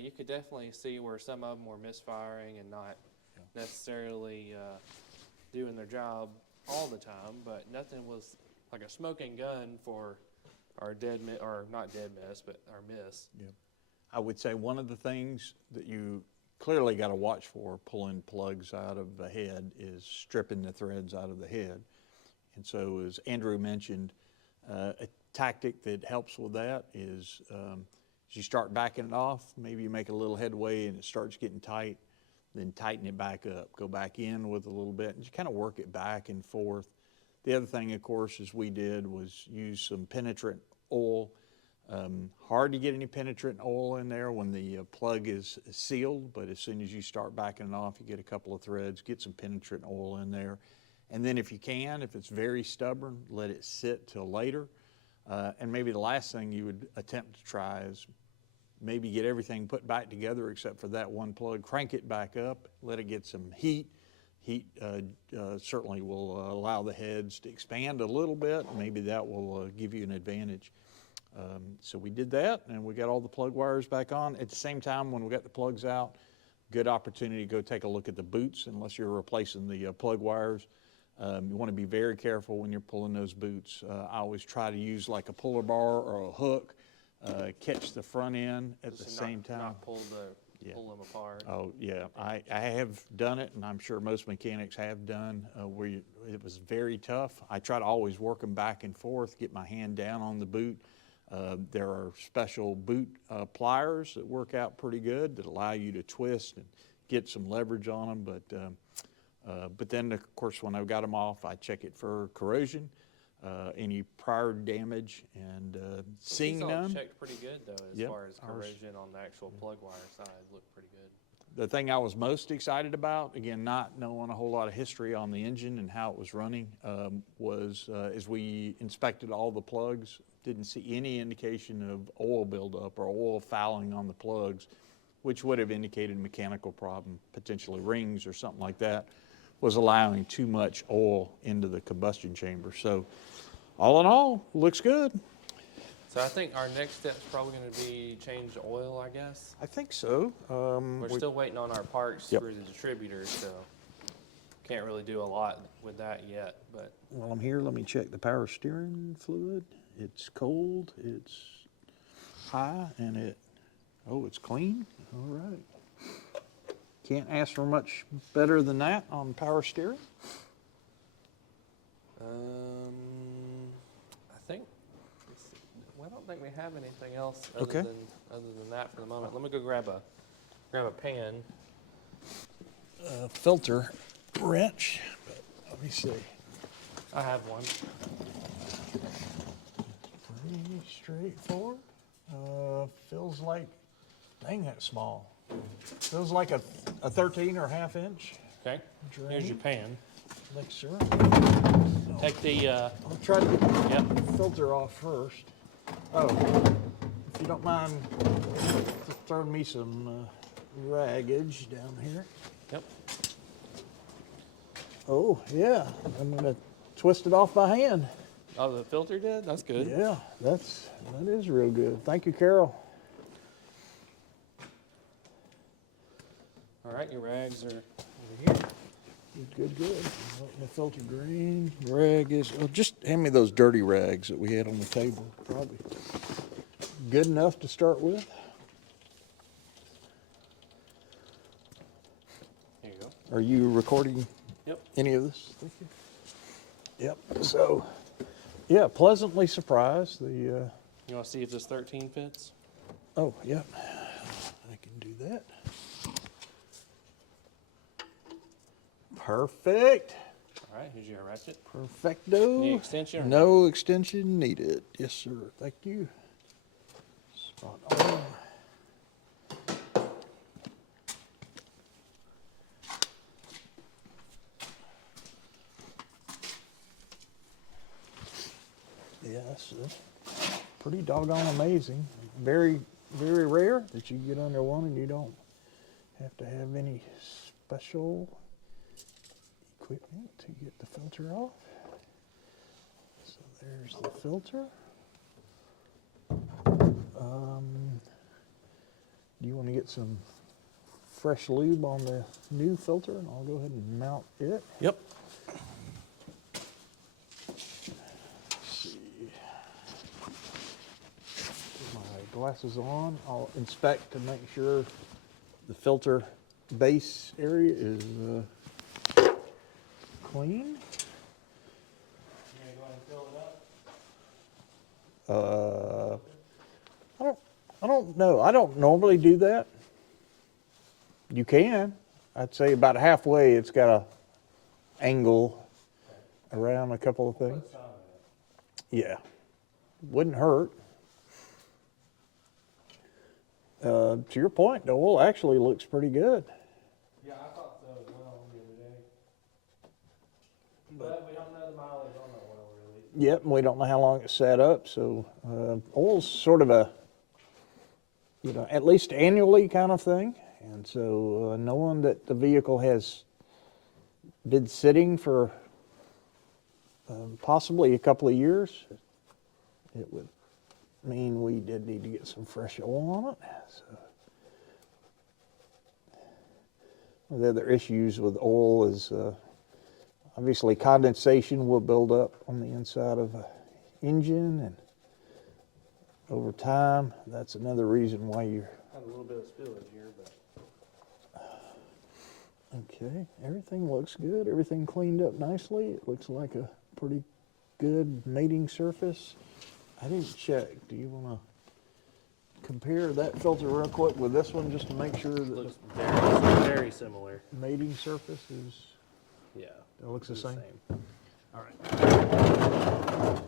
You could definitely see where some of them were misfiring and not necessarily doing their job all the time, but nothing was like a smoking gun for our not dead miss, but our miss. Yep. I would say one of the things that you clearly got to watch for pulling plugs out of the head is stripping the threads out of the head. And so as Andrew mentioned, a tactic that helps with that is as you start backing it off, maybe you make a little headway and it starts getting tight, then tighten it back up. Go back in with a little bit and just kind of work it back and forth. The other thing, of course, as we did was use some penetrant oil. Hard to get any penetrant oil in there when the plug is sealed, but as soon as you start backing it off, you get a couple of threads, get some penetrant oil in there. And then if you can, if it's very stubborn, let it sit till later. And maybe the last thing you would attempt to try is maybe get everything put back together except for that one plug, crank it back up, let it get some heat heat certainly will allow the heads to expand a little bit. Maybe that will give you an advantage. So we did that, and we got all the plug wires back on. At the same time, when we got the plugs out, good opportunity to go take a look at the boots, unless you're replacing the plug wires. You want to be very careful when you're pulling those boots. I always try to use like a puller bar or a hook, catch the front end at the same time. Not pull them apart. Oh, yeah. I have done it, and I'm sure most mechanics have done, where it was very tough. I try to always work them back and forth, get my hand down on the boot. There are special boot pliers that work out pretty good that allow you to twist and get some leverage on them. But then, of course, when I got them off, I check it for corrosion, any prior damage, and seeing none. Checked pretty good though, as far as corrosion on the actual plug wire side, looked pretty good. The thing I was most excited about, again, not knowing a whole lot of history on the engine and how it was running, was as we inspected all the plugs, didn't see any indication of oil buildup or oil fouling on the plugs, which would have indicated a mechanical problem, potentially rings or something like that, was allowing too much oil into the combustion chamber. So all in all, looks good. So I think our next step's probably going to be change the oil, I guess. I think so. We're still waiting on our parts for the distributor, so can't really do a lot with that yet. But while I'm here, let me check the power steering fluid. It's cold, it's high, and it's clean. All right. Can't ask for much better than that on power steering. I think. Well, I don't think we have anything else other than that for the moment. Let me go grab a pan. Filter wrench. But let me see. I have one. Pretty straightforward. Feels like, dang, that's small. Feels like a 13 or half inch. Okay. Here's your pan. Thanks, sir. Take the. I'll try to get the filter off first. Oh, if you don't mind throwing me some raggage down here. Yep. Oh, yeah. I'm going to twist it off by hand. Oh, the filter did? That's good. Yeah, that is real good. Thank you, Carol. All right, your rags are over here. Good. The filter green. Rag is, well, just hand me those dirty rags that we had on the table. Probably good enough to start with. There you go. Are you recording any of this? Thank you. Yep. So, yeah, pleasantly surprised. You want to see if this 13 fits? Oh, yeah. I can do that. Perfect. All right, here's your ratchet. Perfecto. Any extension? Or no extension needed. Yes, sir. Thank you. Spot on. Yes, pretty doggone amazing. Very, very rare that you get under one and you don't have to have any special equipment to get the filter off. So there's the filter. Do you want to get some fresh lube on the new filter? And I'll go ahead and mount it. Yep. Glasses on. I'll inspect to make sure the filter base area is clean. I don't know. I don't normally do that. You can. I'd say about halfway it's got a angle around a couple of things. Yeah. Wouldn't hurt. To your point, the oil actually looks pretty good. Yeah, I thought so as well the other day. But we don't know the mileage on the oil really. Yep, and we don't know how long it's sat up, so oil's sort of a, at least annually kind of thing. And so knowing that the vehicle has been sitting for possibly a couple of years. It would mean we did need to get some fresh oil on it. So the other issues with oil is obviously condensation will build up on the inside of an engine, and over time, that's another reason why you're. Had a little bit of spillage here, but. Okay, everything looks good. Everything cleaned up nicely. It looks like a pretty good mating surface. I didn't check. Do you want to compare that filter real quick with this one just to make sure that Looks very similar. the mating surface is, Yeah. it looks the same? All right.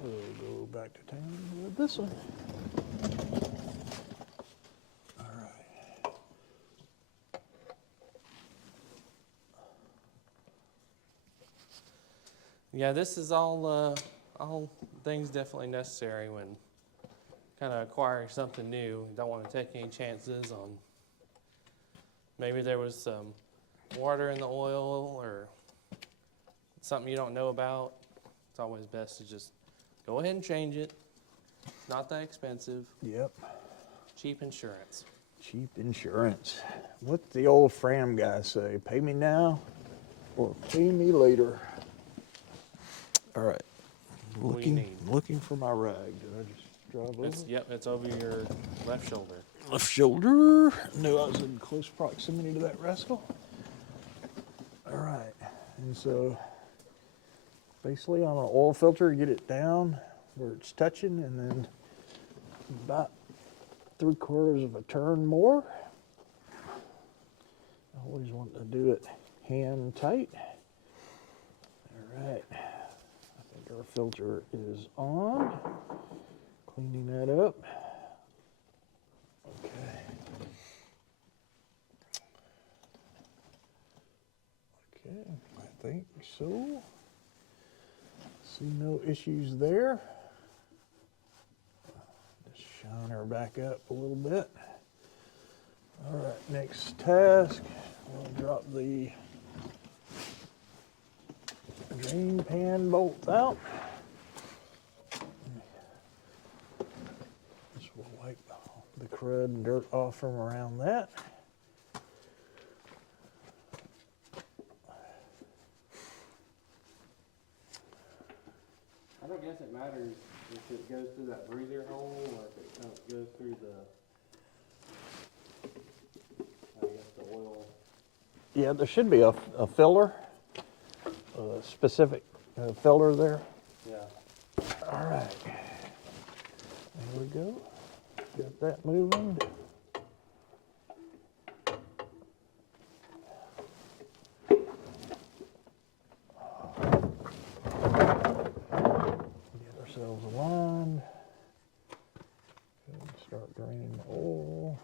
We'll go back to town with this one. All right. Yeah, this is all things definitely necessary when kind of acquiring something new. You don't want to take any chances on maybe there was some water in the oil or something you don't know about. It's always best to just go ahead and change it. It's not that expensive. Yep. Cheap insurance. Cheap insurance. What's the old Fram guy say? Pay me now or pay me later. All right. What do you need? Looking for my rag. Did I just drive over? Yep, it's over your left shoulder. Left shoulder. Knew I was in close proximity to that rascal. All right. And so basically on an oil filter, get it down where it's touching, and then about 3/4 of a turn more. I always want to do it hand tight. All right. I think our filter is on. Cleaning that up. Okay. Okay, I think so. See no issues there. Just shine her back up a little bit. All right, next task. We'll drop the drain pan bolts out. This will wipe the crud and dirt off from around that. I don't guess it matters if it goes through that breather hole or if it goes through the oil. Yeah, there should be a filler, a specific filler there. Yeah. All right. There we go. Got that moving. Get ourselves aligned. And start draining the oil.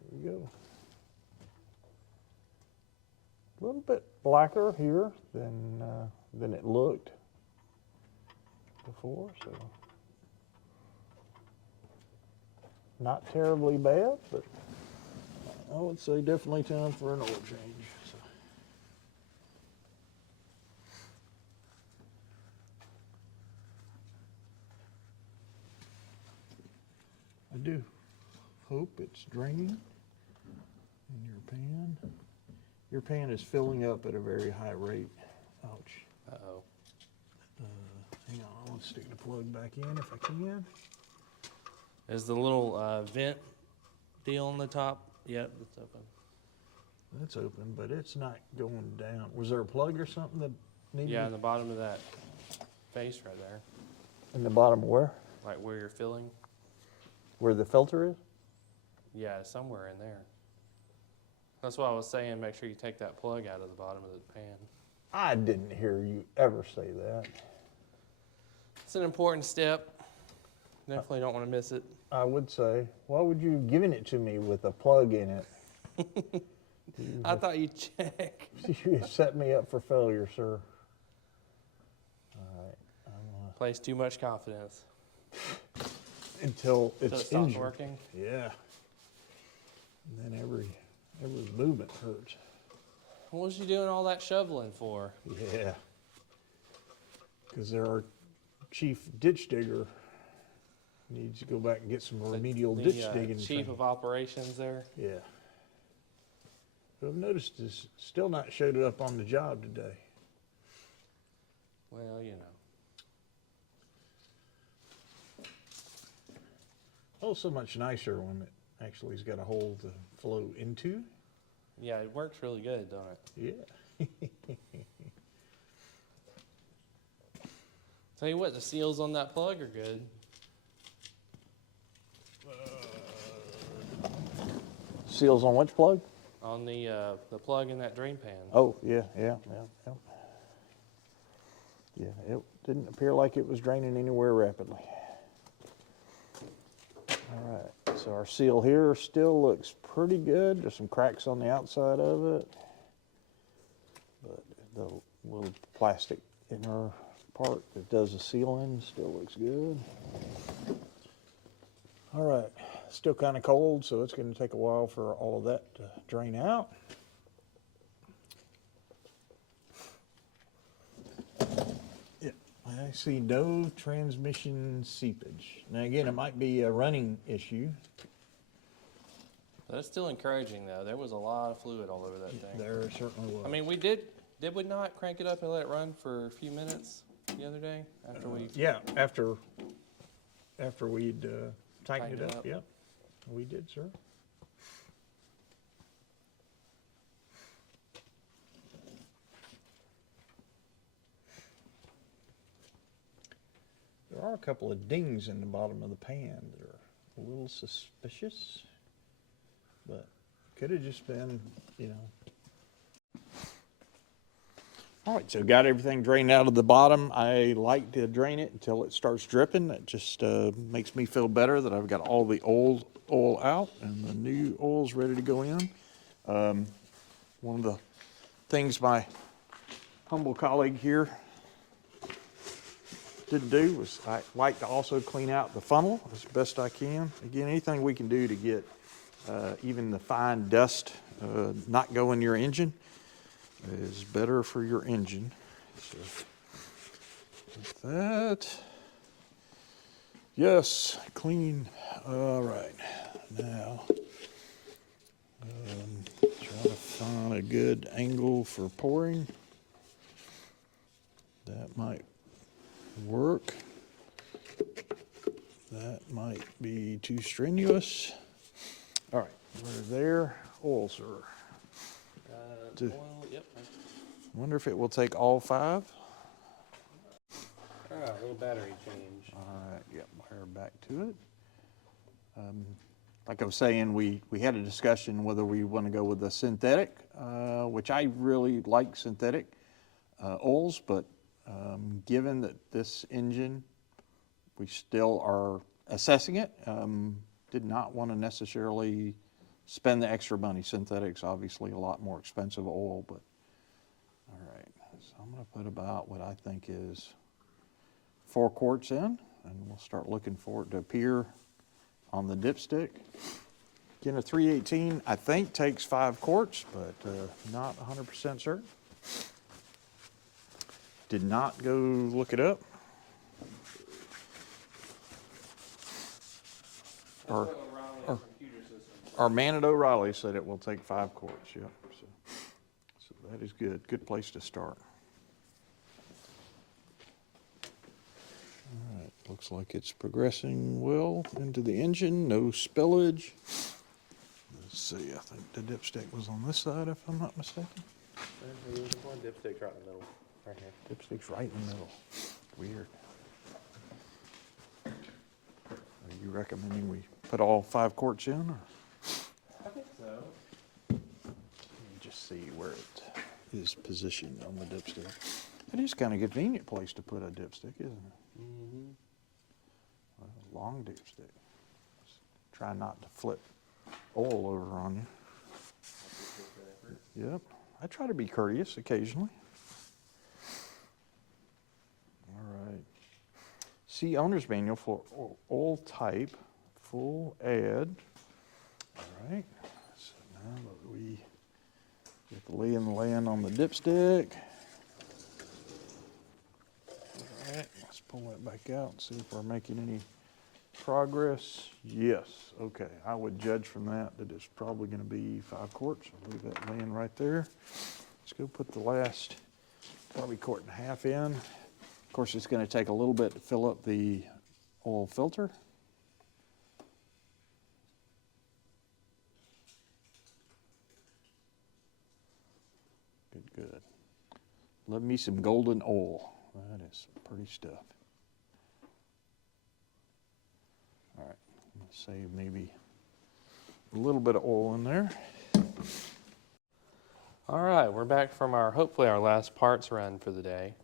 Here we go. A little bit blacker here than it looked before, so not terribly bad, but I would say definitely time for an oil change. So. I do hope it's draining in your pan. Your pan is filling up at a very high rate. Ouch. Uh-oh. Hang on, I want to stick the plug back in if I can. Is the little vent deal on the top? Yep, it's open. That's open, but it's not going down. Was there a plug or something that needed? Yeah, in the bottom of that face right there, In the bottom where? like where you're filling. Where the filter is? Yeah, somewhere in there. That's why I was saying make sure you take that plug out of the bottom of the pan. I didn't hear you ever say that. It's an important step. Definitely don't want to miss it. I would say, why would you have given it to me with a plug in it? I thought you'd check. You set me up for failure, sir. All right. Place too much confidence. Until So it's it stops injured. working. Yeah. And then every movement hurts. What was you doing all that shoveling for? Yeah. Because our chief ditch digger needs to go back and get some remedial ditch digging. Chief training. of operations there. Yeah. But I've noticed this still not showed up on the job today. Well, you know. Oh, so much nicer when it actually has got a hole to flow into. Yeah, it works really good, don't it? Yeah. Tell you what, the seals on that plug are good. Seals on which plug? On the plug in that drain pan. Oh, yeah. Yeah, it didn't appear like it was draining anywhere rapidly. All right, so our seal here still looks pretty good. There's some cracks on the outside of it, but the little plastic inner part that does the sealing still looks good. All right, still kind of cold, so it's going to take a while for all of that to drain out. Yeah, I see no transmission seepage. Now again, it might be a running issue. That's still encouraging, though. There was a lot of fluid all over that thing. There certainly was. I mean, we did we not crank it up and let it run for a few minutes the other day after we? Yeah, after we'd tightened it up. Yeah, we did, sir. There are a couple of dings in the bottom of the pan that are a little suspicious, but could have just been, you know. All right, so got everything drained out of the bottom. I like to drain it until it starts dripping. That just makes me feel better that I've got all the old oil out and the new oil's ready to go in. One of the things my humble colleague here didn't do was I like to also clean out the funnel as best I can. Again, anything we can do to get even the fine dust not go in your engine is better for your engine. So with that, yes, clean. All right, now try to find a good angle for pouring. That might work. That might be too strenuous. All right, we're there. Oil, sir. Oil, yep. Wonder if it will take all 5. A little battery change. All right, yep, wire back to it. Like I was saying, we had a discussion whether we want to go with the synthetic, which I really like synthetic oils, but given that this engine, we still are assessing it, did not want to necessarily spend the extra money. Synthetic's obviously a lot more expensive oil, but all right. So I'm going to put about what I think is 4 quarts in, and we'll start looking for it to appear on the dipstick. Again, a 318 I think takes 5 quarts, but not 100% certain. Did not go look it up. Our man at O'Reilly said it will take 5 quarts. Yep. So that is good. Good place to start. All right. Looks like it's progressing well into the engine. No spillage. Let's see. I think the dipstick was on this side, if I'm not mistaken. Dipstick's right in the middle, right here. Dipstick's right in the middle. Weird. Are you recommending we put all 5 quarts in? Or? I think so. Let me just see where it is positioned on the dipstick. It is kind of a convenient place to put a dipstick, isn't it? Mm-hmm. A long dipstick. Try not to flip oil over on you. Yep. I try to be courteous occasionally. All right. See owner's manual for oil type, full add. All right. But we get the laying on the dipstick. All right, let's pull that back out and see if we're making any progress. Yes, okay. I would judge from that it's probably going to be 5 quarts. I'll leave that laying right there. Let's go put the last probably 1.5 quarts in. Of course, it's going to take a little bit to fill up the oil filter. Good. Love me some golden oil. That is some pretty stuff. All right, let's save maybe a little bit of oil in there. All right, we're back from hopefully our last parts run for the day.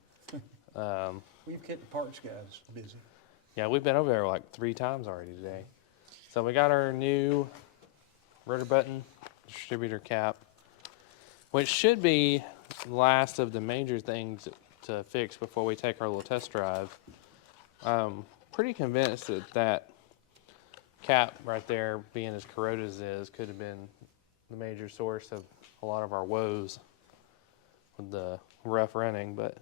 We've kept the parts guys busy. Yeah, we've been over there like 3 times already today. So we got our new rotor button distributor cap, which should be the last of the major things to fix before we take our little test drive. Pretty convinced that cap right there, being as corroded as it is, could have been the major source of a lot of our woes with the rough running, but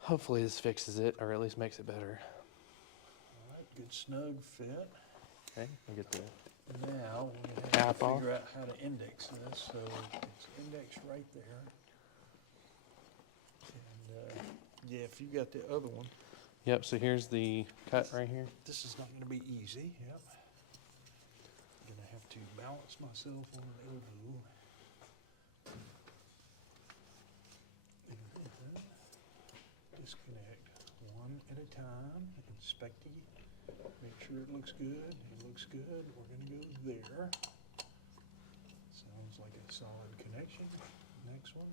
hopefully this fixes it, or at least makes it better. All right, good snug fit. Okay, we'll get the Now we have cap to off. figure out how to index this. So it's indexed right there. And yeah, if you got the other one, Yep, so here's the cut right here. this is not going to be easy. Yep. I'm going to have to balance myself on an elbow. And then disconnect one at a time. Inspect it. Make sure it looks good. It looks good. We're going to go there. Sounds like a solid connection. Next one.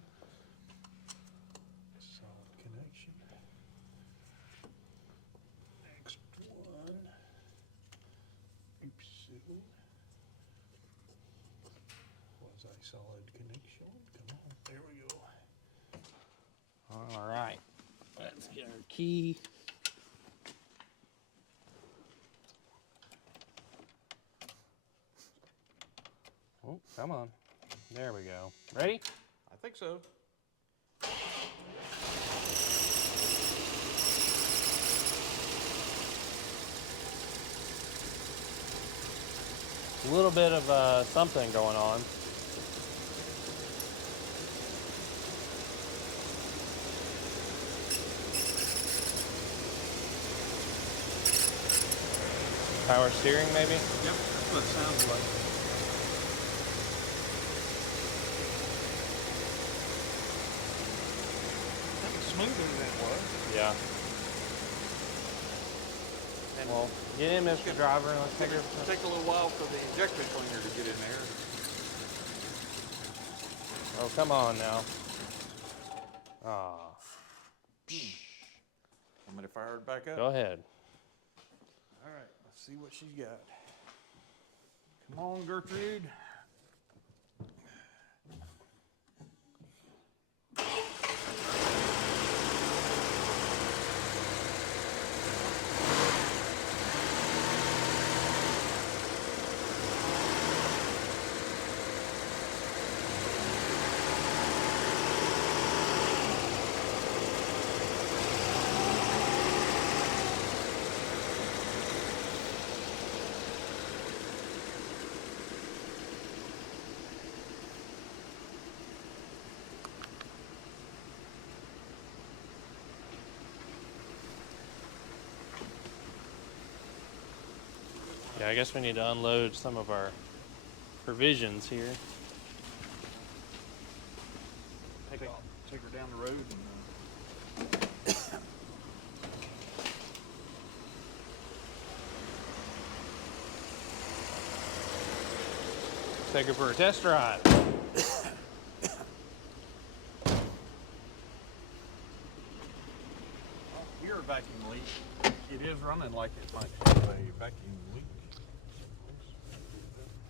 Solid connection. Next one. Oops. Was a solid connection. Come on. There we go. All right, let's get our key. Oh, come on. There we go. Ready? I think so. A little bit of something going on. Power steering, maybe? Yep, that's what it sounds like. That was smoother than it was. Yeah. And Well, get in, Mr. Driver, and let's take her. take a little while for the injection cleaner to get in there. Oh, come on now. Ah, I'm going to fire it back up. go ahead. All right, let's see what she's got. Come on, Gertrude. Yeah, I guess we need to unload some of our provisions here. Take her down the road and Take her for a test drive. hear a vacuum leak. It is running like it might have a vacuum leak.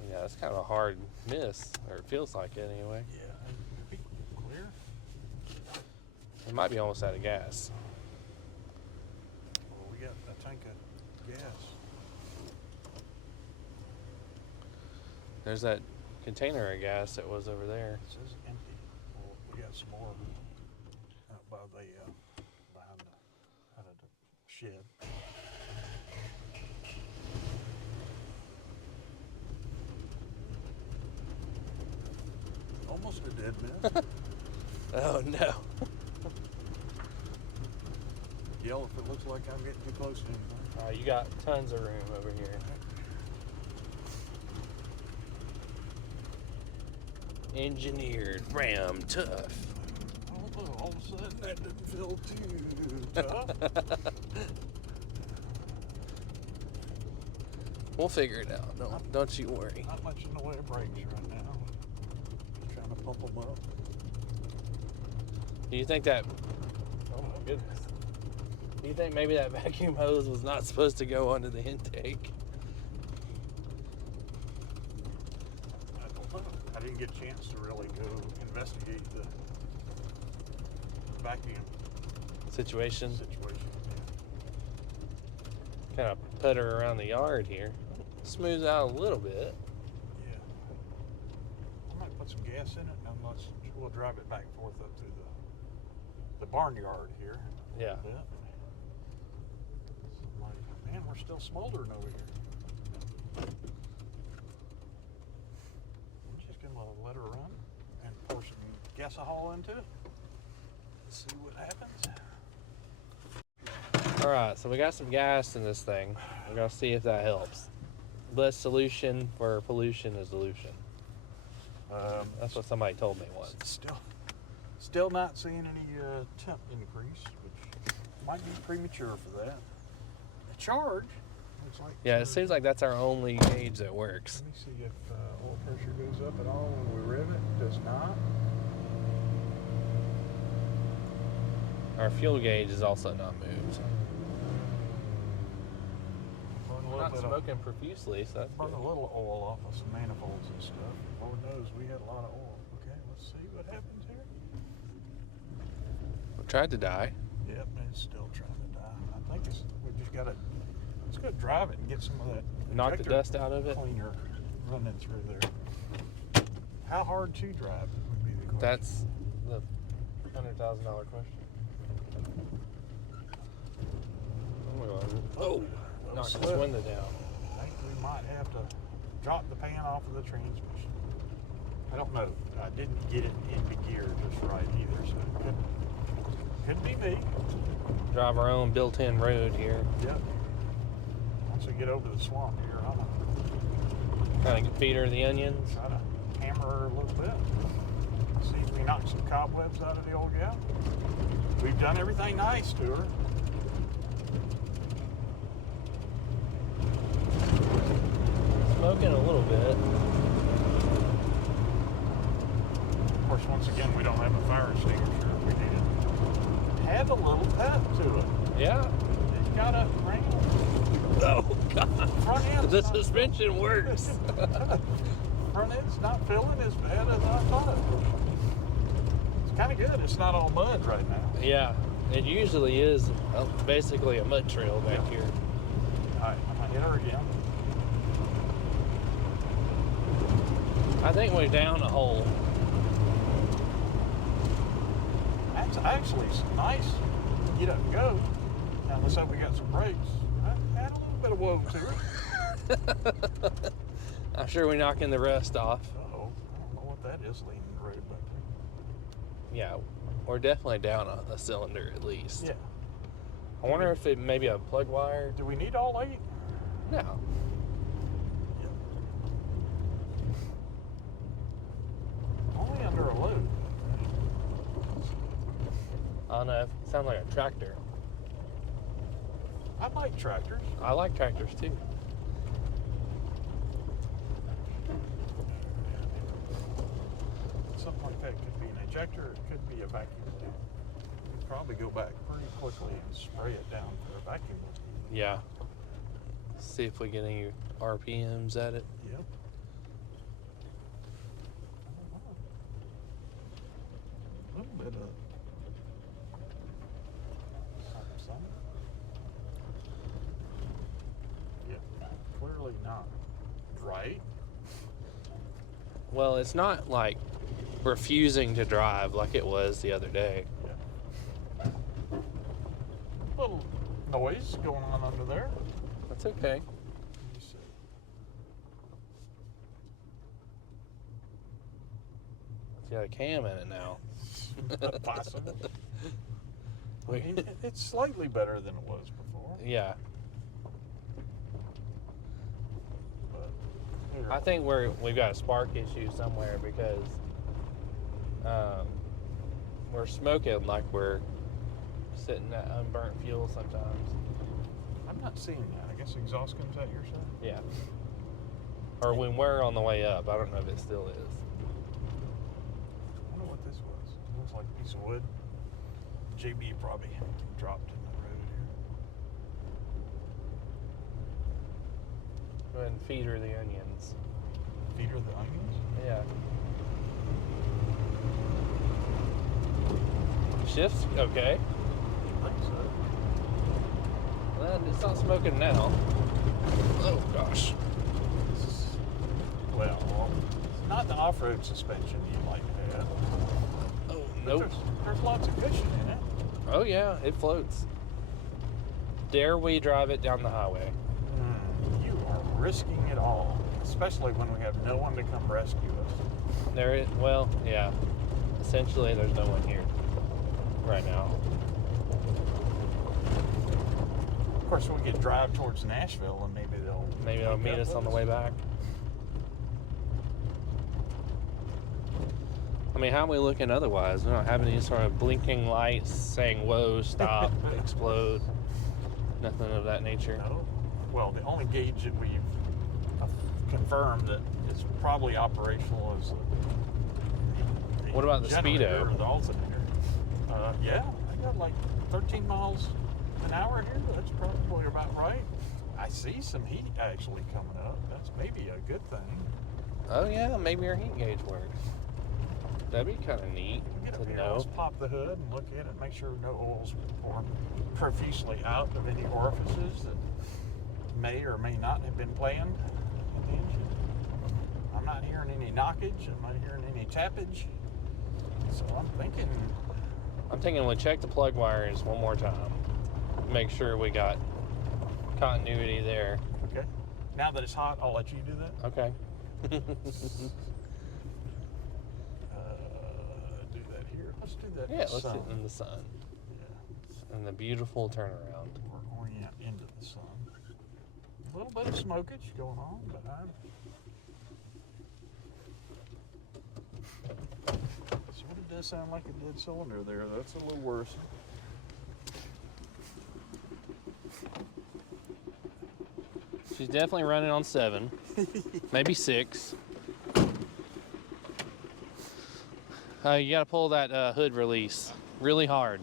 Yeah, it's kind of a hard miss, or it feels like it anyway. Yeah, be clear. It might be almost out of gas. Well, we got a tank of gas. There's that container of gas that was over there. It says empty. Well, we got some more out by the behind the out of the shed. Almost a dead man. Oh no. Yell if it looks like I'm getting too close to anything. You got tons of room over here. Engineered Ram Tough. Although all of a sudden that didn't feel too tough. We'll figure it out. Don't you worry. Not much in the way of brakes right now. Just trying to pump them up. Do you think that? Oh my goodness. Do you think maybe that vacuum hose was not supposed to go onto the intake? I don't know. I didn't get a chance to really go investigate the vacuum Situation. situation. Kind of put her around the yard here. Smooths out a little bit. Yeah. I might put some gas in it and we'll drive it back and forth up to the barnyard here. Yeah. A bit. Man, we're still smoldering over here. I'm just gonna let her run and pour some gasohol into it. See what happens. All right, so we got some gas in this thing. We're gonna see if that helps. Less solution for pollution is dilution. That's what somebody told me once. Still not seeing any temp increase, which might be premature for that. The charge looks like. Yeah, it seems like that's our only gauge that works. Let me see if oil pressure goes up at all when we rev it. Does not. Our fuel gauge is also not moved. Not smoking profusely, so that's Burn good. a little oil off of some manifolds and stuff. Lord knows we had a lot of oil. Okay, let's see what happens here. We tried to die. Yep, it's still trying to die. I think we just gotta. Let's go drive it and get some of that. Knock the injector dust out of it. Cleaner running through there. How hard to drive would be the question. That's the $100,000 question. Oh my God. Oh, knocked this window down. I think we might have to drop the pan off of the transmission. I don't know. I didn't get it into gear just right either, so it could be me. Drive our own built-in road here. Yep. Once we get over the swamp here, I'm gonna Kind of feed her the onions. try to hammer her a little bit. See if we knock some cobwebs out of the old gal. We've done everything nice to her. Smoking a little bit. Of course, once again, we don't have a fire extinguisher. We did. Had a little pep to it. Yeah. It's got a ring. Oh God. Front end's The not- suspension works. Front end's not feeling as bad as I thought it would. It's kind of good. It's not all mud right now. Yeah. It usually is basically a mud trail back here. All right, I'm gonna hit her again. I think we're down a hole. That's actually nice. Get up and go. Now let's hope we got some brakes. I had a little bit of woe to her. I'm sure we're knocking the rust off. Uh-oh. I don't know what that is leading the road back Yeah, we're definitely down a cylinder at least. there. I wonder if it maybe a plug wire. Do we need all 8? No. Yep. Only under a load. I don't know. It sounds like a tractor. I like tractors. I like tractors too. Something like that could be an injector, it could be a vacuum too. You could probably go back pretty quickly and spray it down for a vacuum. Yeah. See if we get any RPMs at it. Yep. A little bit of something. Yep. Clearly not right. Well, it's not like refusing to drive like it was the other day. Yeah. Little noise going on under there. That's okay. Let me see. It's got a cam in it now. Possible. I mean, it's slightly better than it was before. Yeah. But here, I think we've got a spark issue somewhere because we're smoking like we're sitting at unburnt fuel sometimes. I'm not seeing that. I guess exhaust comes out your side. Yeah. Or when we're on the way up. I don't know if it still is. I wonder what this was. It looks like a piece of wood. JB probably dropped in the road here. Go ahead and feed her the onions. Feed her the onions? Yeah. Shift's okay. I think so. Well, it's not smoking now. Oh gosh. This is, well, it's not the off-road suspension you like to have. Oh But nope. There's lots of cushion in it. Oh yeah, it floats. Dare we drive it down the highway? You are risking it all, especially when we have no one to come rescue us. There is, well, yeah. Essentially, there's no one here right now. Of course, we could drive towards Nashville and maybe they'll meet us on the way back. I mean, how are we looking otherwise? We don't have any sort of blinking lights saying, whoa, stop, explode. Nothing of that nature. No. Well, the only gauge that we've confirmed that is probably operational is the What about the generator speedo? or the alternator. Yeah, I got like 13 miles an hour here. That's probably about right. I see some heat actually coming up. That's maybe a good thing. Oh yeah, maybe our heat gauge works. That'd be kind of neat Get up to here, know. let's pop the hood and look at it, make sure no oil's pouring profusely out of any orifices that may or may not have been planned in the engine. I'm not hearing any knockage. I'm not hearing any tappage. So I'm thinking, we'll check the plug wires one more time. Make sure we got continuity there. okay, now that it's hot, I'll let you do that. Okay. Do that here. Let's do that. Yeah, in the let's sun. sit in the sun. Yeah, And the beautiful turnaround. or orient into the sun. A little bit of smokage going on, but sort of does sound like a dead cylinder there. That's a little worse. She's definitely running on 7, maybe 6. You got to pull that hood release really hard.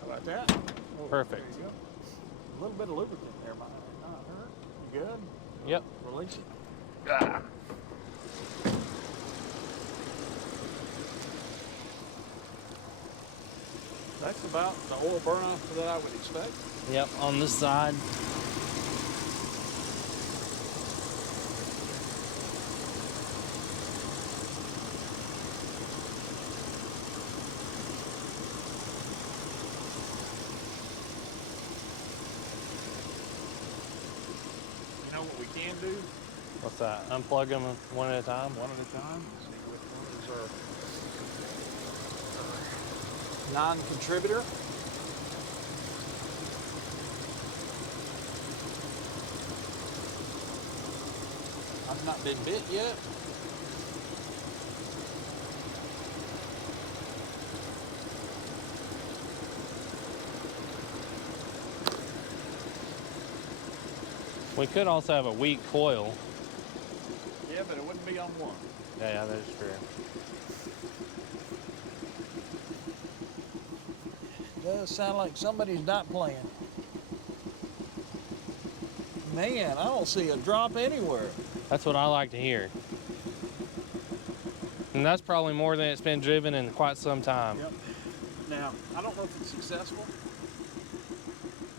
How about that? Oh, Perfect. There you go. A little bit of lubricant there might not hurt. You good? Yep. Release it. Ah. That's about the oil burnoff that I would expect. Yep, on this side. You know what we can do? What's that? Unplug them one at a time? One at a time. See which one is our non-contributor. I've not been bit yet. We could also have a weak coil. Yeah, but it wouldn't be on one. Yeah, that's true. Does sound like somebody's not playing. Man, I don't see a drop anywhere. That's what I like to hear. And that's probably more than it's been driven in quite some time. Yep. Now, I don't know if it's successful,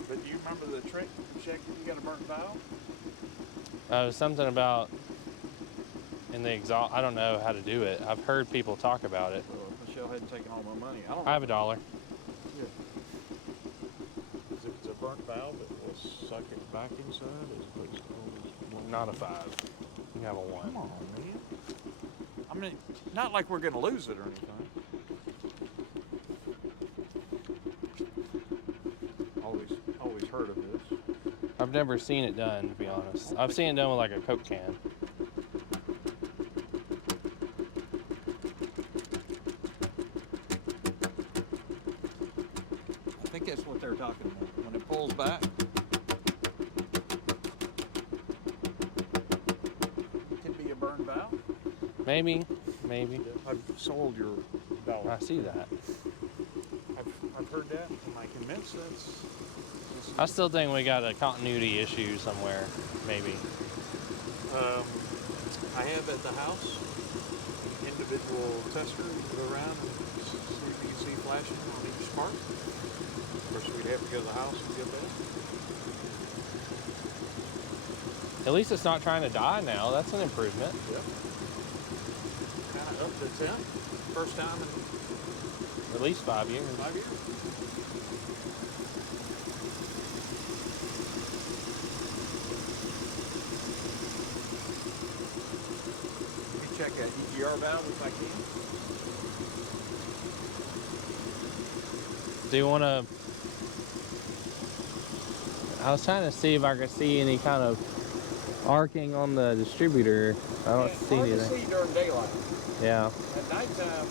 but do you remember the trick check that you got a burnt valve? Something about in the exhaust. I don't know how to do it. I've heard people talk about it. Michelle hadn't taken all my money. I don't I have $1. know. If it's a burnt valve, it will suck it back inside as opposed to always. Not a 5. You have a 1. Come on, man. I mean, not like we're going to lose it or anything. Always heard of this. I've never seen it done, to be honest. I've seen it done with like a Coke can. I think that's what they're talking about. When it pulls back. It could be a burned valve. Maybe. I've sold your valve. I see that. I've heard that. Am I convinced that's... I still think we got a continuity issue somewhere, maybe. I have at the house individual testers go around and see if you can see flashing on each spark. Of course, we'd have to go to the house and get that. At least it's not trying to die now. That's an improvement. Yep. Kind of up to 10. First time in At least 5 years. 5 years. Check that EGR valve if I can. Do you want to... I was trying to see if I could see any kind of arcing on the distributor. I don't see hard anything. to see during daylight. Yeah. At nighttime,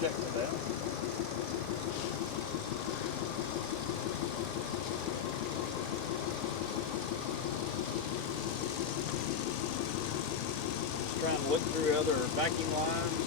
check the valve. Trying to look through other vacuum lines.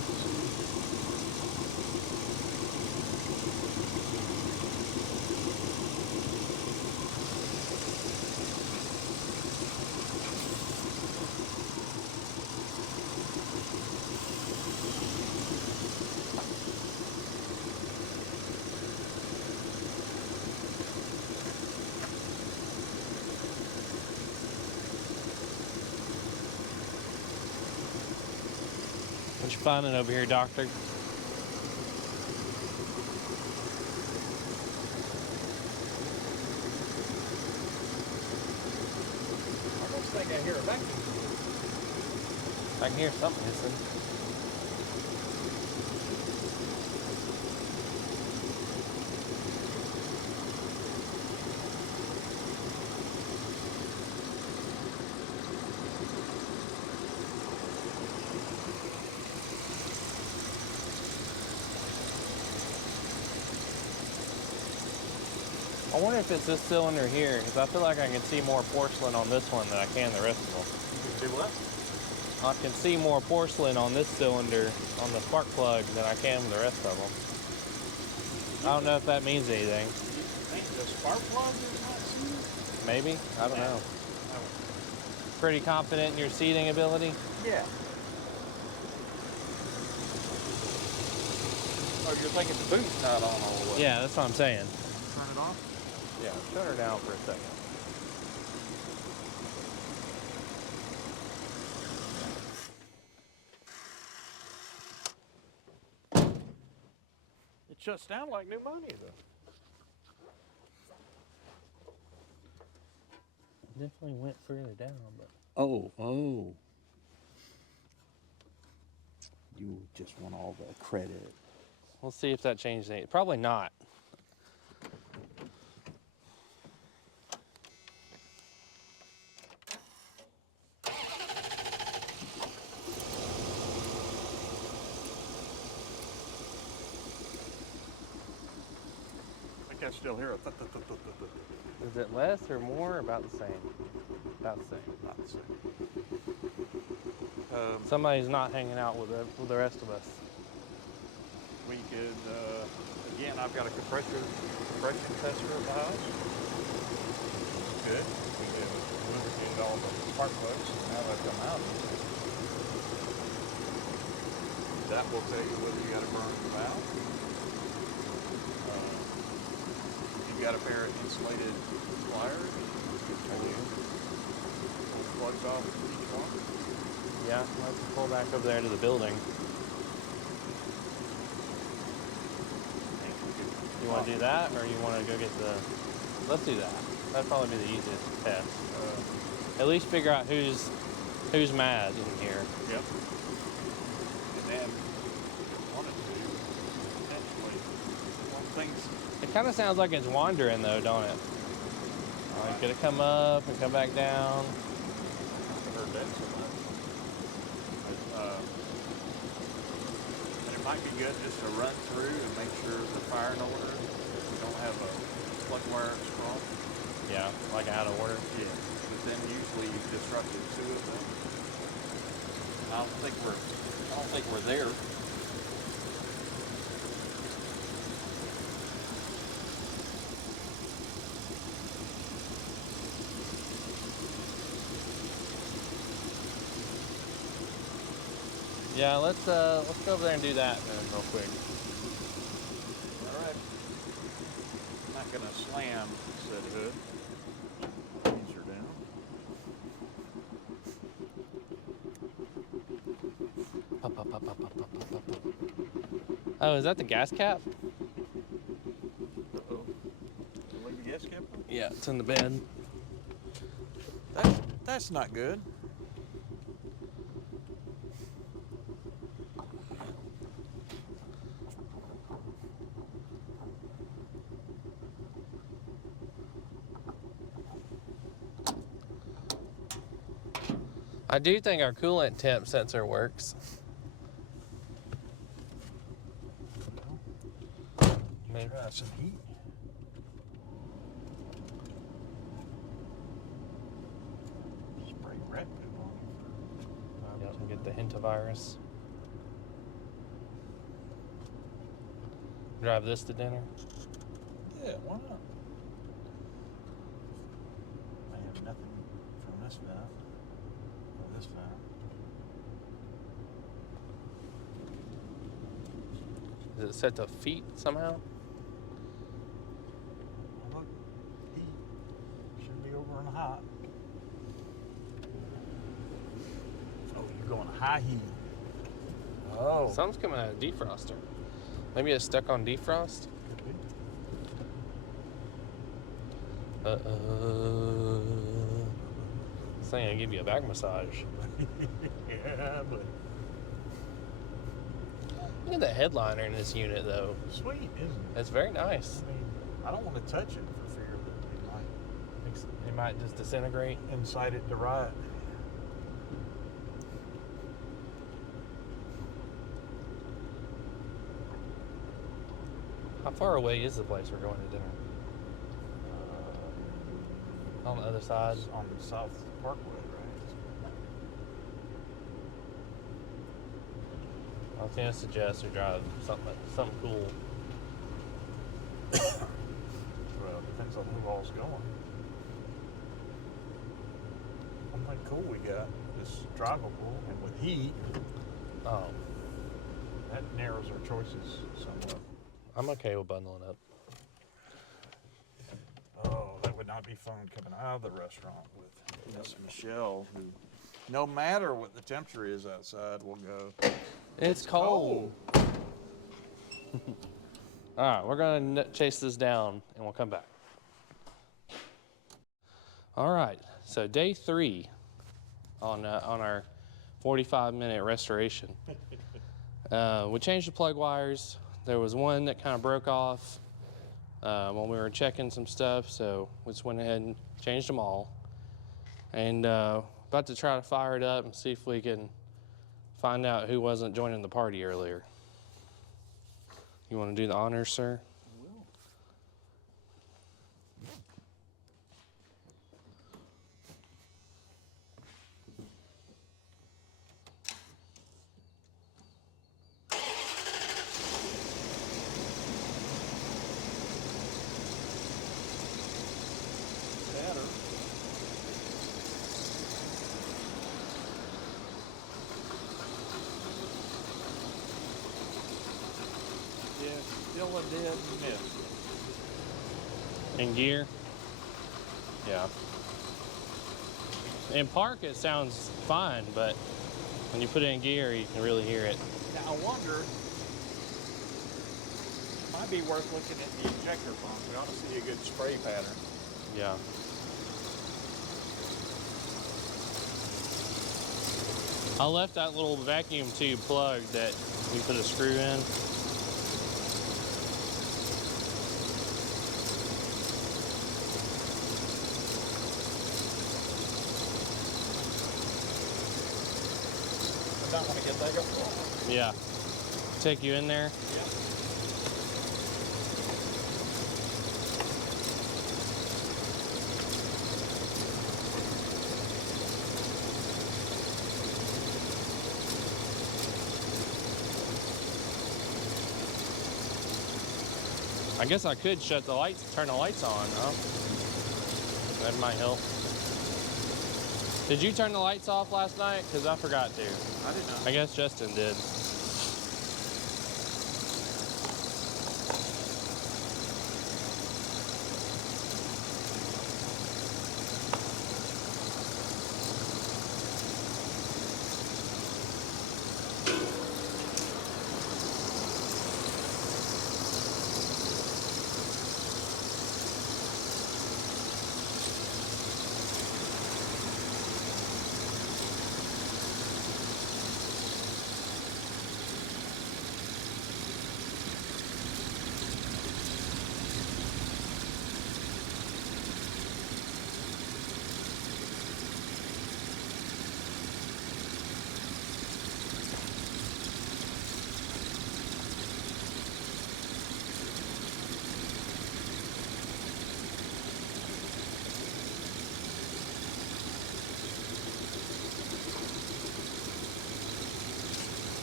What you finding over here, doctor? I almost think I hear a vacuum. I can hear something hissing. I wonder if it's this cylinder here, because I feel like I can see more porcelain on this one than I can the rest of them. You can do what? I can see more porcelain on this cylinder on the spark plug than I can with the rest of them. I don't know if that means anything. You think the spark plug is not sealed? Maybe? I don't know. Pretty confident in your seating ability? Yeah. Oh, you're thinking the boot's not on all the way? Yeah, that's what I'm saying. Turn it off? Yeah, shut her down for a second. It shuts down like new money, though. Definitely went further down, but Oh. You just want all the credit. we'll see if that changed anything. Probably not. I think I still hear it. Is it less or more or about the same? About the same. Not the same. Somebody's not hanging out with the rest of us. We could, again, I've got a compression tester at the house. Good. We did lubricate all the spark plugs. Now they've come out. That will tell you whether you got a burn valve. You've got a pair of insulated pliers. I do. Pull the plugs off each one. Yeah, let's pull back over there to the building. You want to do that, or you want to go get the... Let's do that. That'd probably be the easiest test. At least figure out who's mad in here. Yep. And then, wanted to, potentially, things... It kind of sounds like it's wandering, though, don't it? Like, gonna come up and come back down. I've heard that so much. And it might be good just to run through and make sure the fire in order. We don't have a plug wire strong. Yeah, like out of order. Yeah. But then usually you've disrupted two of them. And I don't think we're there. Yeah, let's go over there and do that then real quick. All right. I'm not gonna slam said hood. These are down. Up, up, up, up, up, up, up, up. Oh, is that the gas cap? Uh-oh. Leave the gas cap on? Yeah, it's in the bed. That's not good. I do think our coolant temp sensor works. Maybe. Try some heat. Spray rat poop on Yep, and get the hantavirus. Drive this to dinner. Yeah, why not? I have nothing from this valve. Or this valve. Is it set to feet somehow? Oh, look, heat should be over on hot. Oh, you're going high heat. Oh. Something's coming out of defroster. Maybe it's stuck on defrost. Could be. This thing gonna give you a back massage. Yeah, but Look at the headliner in this unit, though. sweet, isn't it? It's very nice. I mean, I don't want to touch it for fear that It might just disintegrate. it might incite it to riot. How far away is the place we're going to dinner? On the other side? It's on the South Parkway, right? I was gonna suggest we drive something cool. Well, it depends on who all's going. Something cool we got is drivable, and with heat, Oh, that narrows our choices somewhat. I'm okay with bundling up. Oh, that would not be fun coming out of the restaurant with Miss Michelle, who, no matter what the temperature is outside, will go, It's cold. All right, we're gonna chase this down and we'll come back. All right, so day 3 on our 45-minute restoration. We changed the plug wires. There was one that kind of broke off when we were checking some stuff, so we just went ahead and changed them all. And about to try to fire it up and see if we can find out who wasn't joining the party earlier. You want to do the honors, sir? yeah, still a dead miss. In gear? Yeah. In park, it sounds fine, but When you put it in gear, you can really hear it. Now I wonder, might be worth looking at the injector pump. We ought to see a good spray pattern. Yeah. I left that little vacuum tube plugged that we put a screw in. I don't want to get that up. Yeah. Take you in there. Yeah. I guess I could shut the lights, turn the lights on, huh? That might help. Did you turn the lights off last night? Because I forgot to. I did not. I guess Justin did.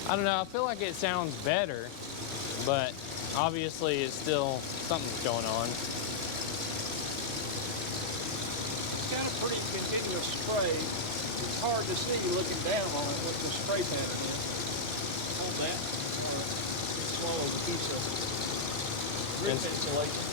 I don't know, I feel like it sounds better, but obviously it's still, something's going on. It's got a pretty continuous spray. It's hard to see looking down on it what the spray pattern is. Hold that, or it swallows a piece of roof insulation.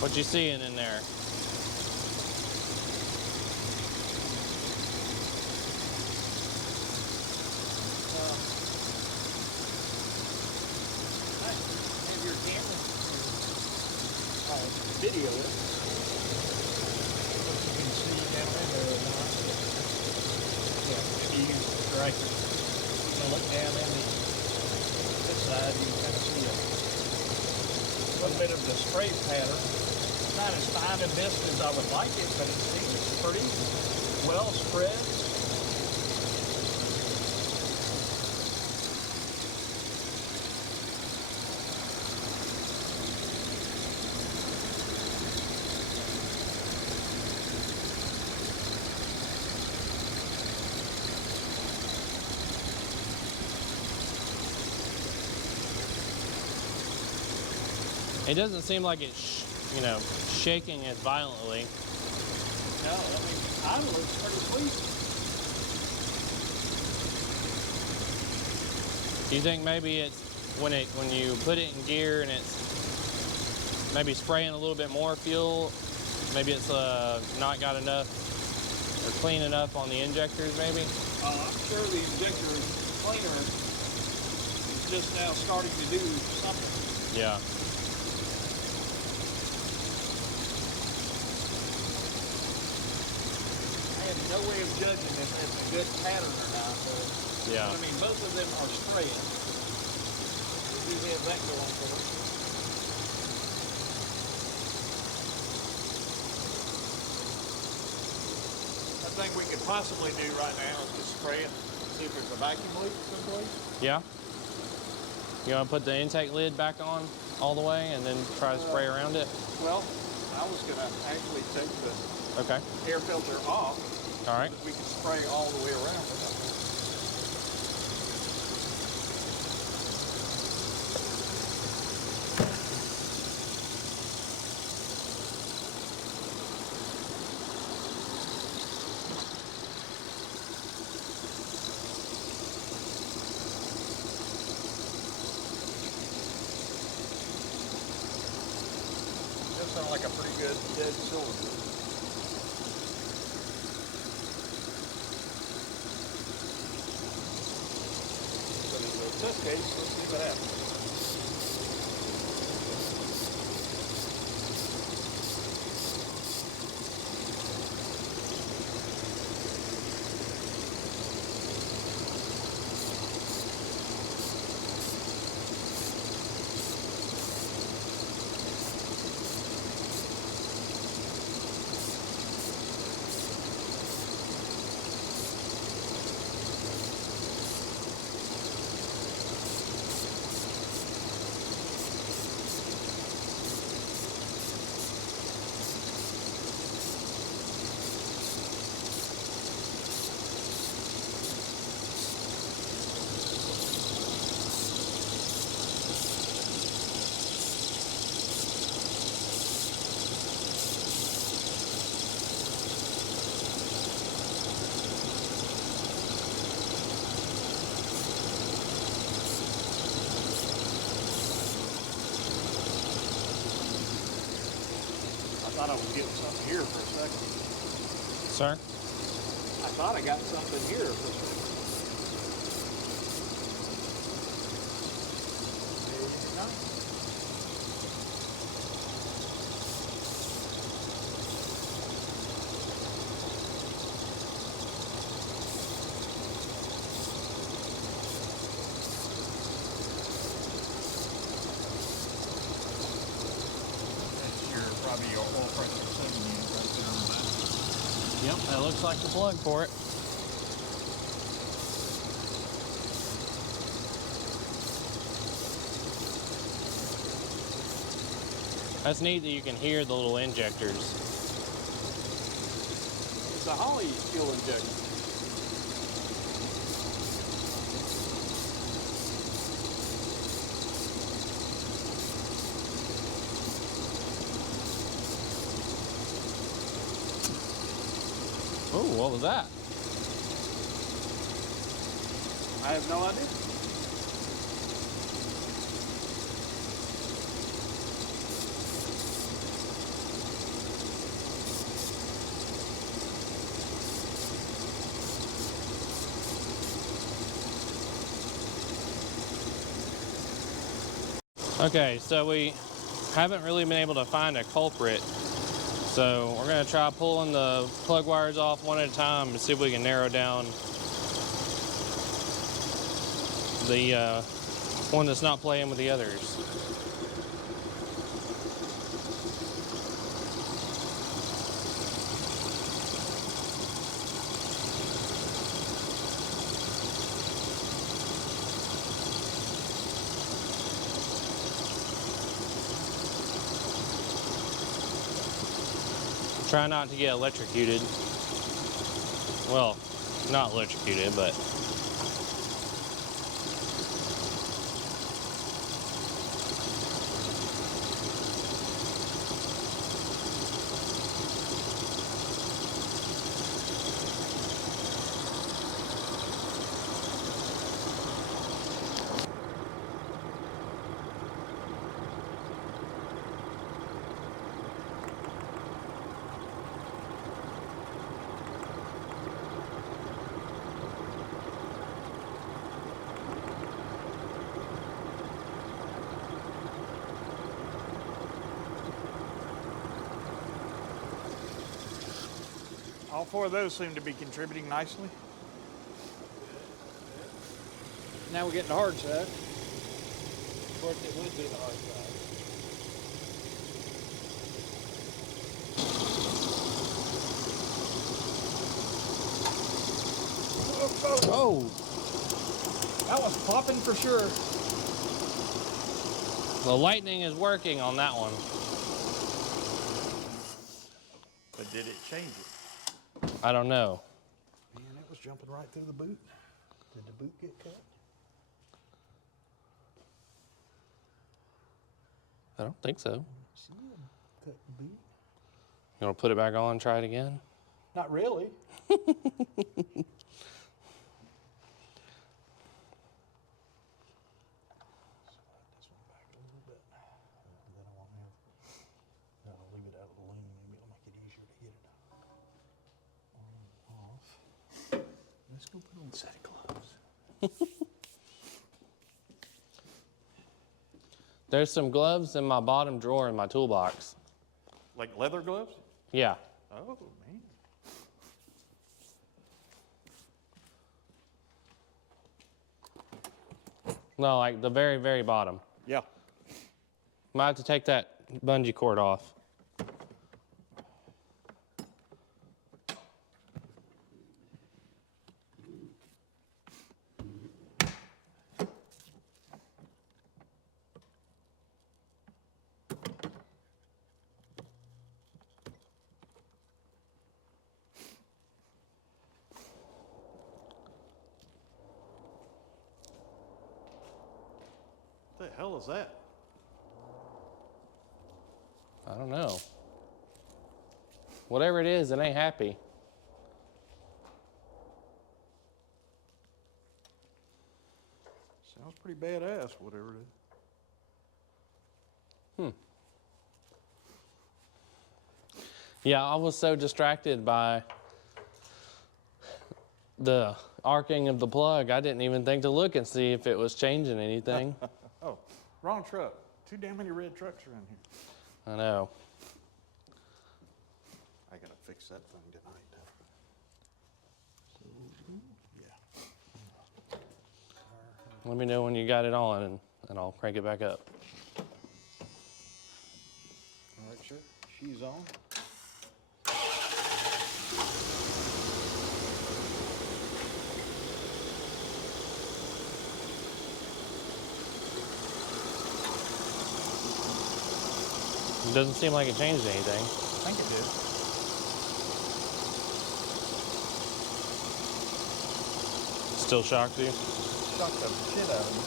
What you seeing in there? Have your camera video it. You can see down in there or not. Yeah, maybe you can right there. You can look down in this side, you can kind of see a little bit of the spray pattern. Not as fine and mist as I would like it, but it seems pretty well spread. It doesn't seem like it's, shaking as violently. No, I mean, idle is pretty sweet. Do you think maybe it's when you put it in gear and it's maybe spraying a little bit more fuel, maybe it's not got enough or clean enough on the injectors maybe? I'm sure the injector cleaner is just now starting to do something. Yeah. I have no way of judging if it's a good pattern or not. But, Yeah. I mean, both of them are spraying. We do have that going for us. I think we could possibly do right now is just spray it, see if there's a vacuum leak someplace. Yeah? You want to put the intake lid back on all the way and then try to spray around it? Well, I was going to actually take the Okay. air filter off. All right. So that we can spray all the way around it. dead cylinder. Put it in the test case, let's see what happens. I thought I was getting something here for a second. Sir? I thought I got something here for a second. Maybe not. Probably your oil pressure setting unit right there on that. Yep, that looks like the plug for it. That's neat that you can hear the little injectors. It's a Holly fuel injector. Oh, what was that? I have no idea. Okay, so we haven't really been able to find a culprit. So we're gonna try pulling the plug wires off one at a time and see if we can narrow down the one that's not playing with the others. Try not to get electrocuted. Well, not electrocuted, but All four of those seem to be contributing nicely. Now we're getting the hard side. of course it would be the hard side. Oh! That was popping for sure. The lightning is working on that one. But did it change it? I don't know. Man, it was jumping right through the boot. Did the boot get cut? I don't think so. See, cut the boot. You want to put it back on and try it again? Not really. Slide this one back a little bit. Then I won't have. No, I'll leave it out of the lean. Go put on a set of gloves. There's some gloves in my bottom drawer in my toolbox. Like leather gloves? Yeah. Oh, man. No, like the very, very bottom. Yeah. Might have to take that bungee cord off. What the hell is that? I don't know. Whatever it is, it ain't happy. Sounds pretty badass, whatever it is. Yeah, I was so distracted by the arcing of the plug, I didn't even think to look and see if it was changing anything. Oh, wrong truck. Too damn many red trucks around here. I know. I gotta fix that thing tonight, though. So, yeah. Let me know when you got it on and I'll crank it back up. All right, sure. She's on. It doesn't seem like it changed anything. I think it did. Still shocked you? Shocked the shit out of me.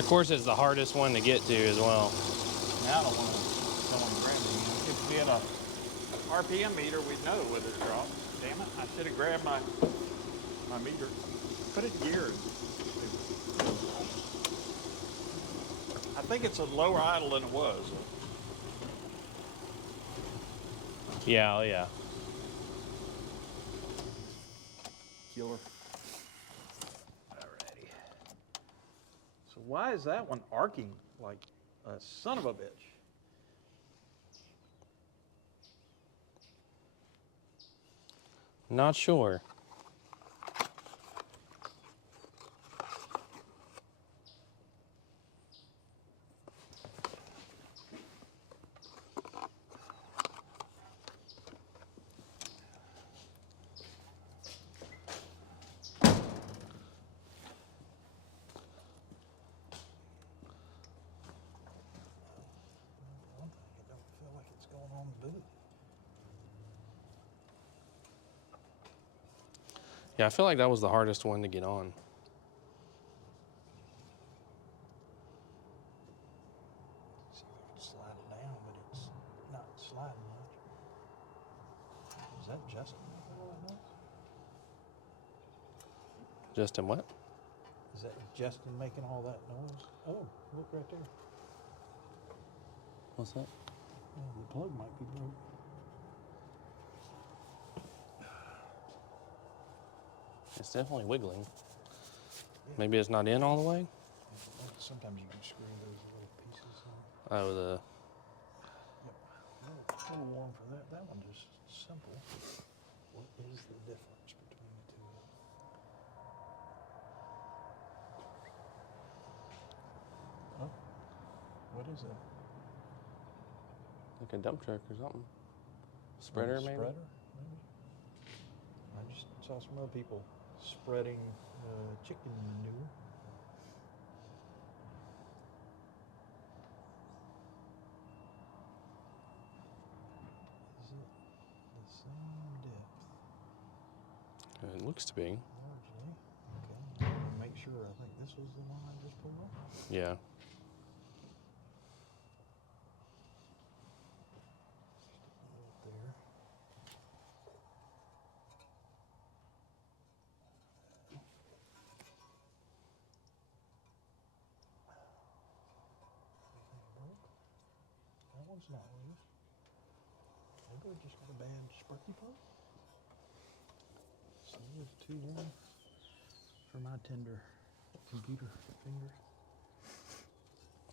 Of course, it's the hardest one to get to as well. Now I don't want to grab it again. If we had a RPM meter, we'd know whether it dropped. Damn it, I should have grabbed my meter. Put it in gear. I think it's a lower idle than it was. Yeah, oh yeah. Killer. Alrighty. So why is that one arcing like a son of a bitch? Not sure. One thing, it don't feel like it's going on the boot. Yeah, I feel like that was the hardest one to get on. See if I can slide it down, but it's not sliding much. Is that Justin making all that noise? Justin, what? Is that Justin making all that noise? Oh, look right there. What's that? Oh, the plug might be broke. It's definitely wiggling. Maybe it's not in all the way? Sometimes you can screw those little pieces on. Oh, the... Yep. A little warm for that. That one just simple. What is the difference between the two of them? Oh, what is that? Like a dump truck or something. Spreader, maybe? Spreader, maybe. I just saw some other people spreading chicken manure. Is it the same depth? It looks to be. Largely. Okay. Make sure. I think this was the one I just pulled off. Yeah. Right there. Anything broke? That one's not loose. Good, just got a bad sparky plug. So it's too warm for my tender computer fingers.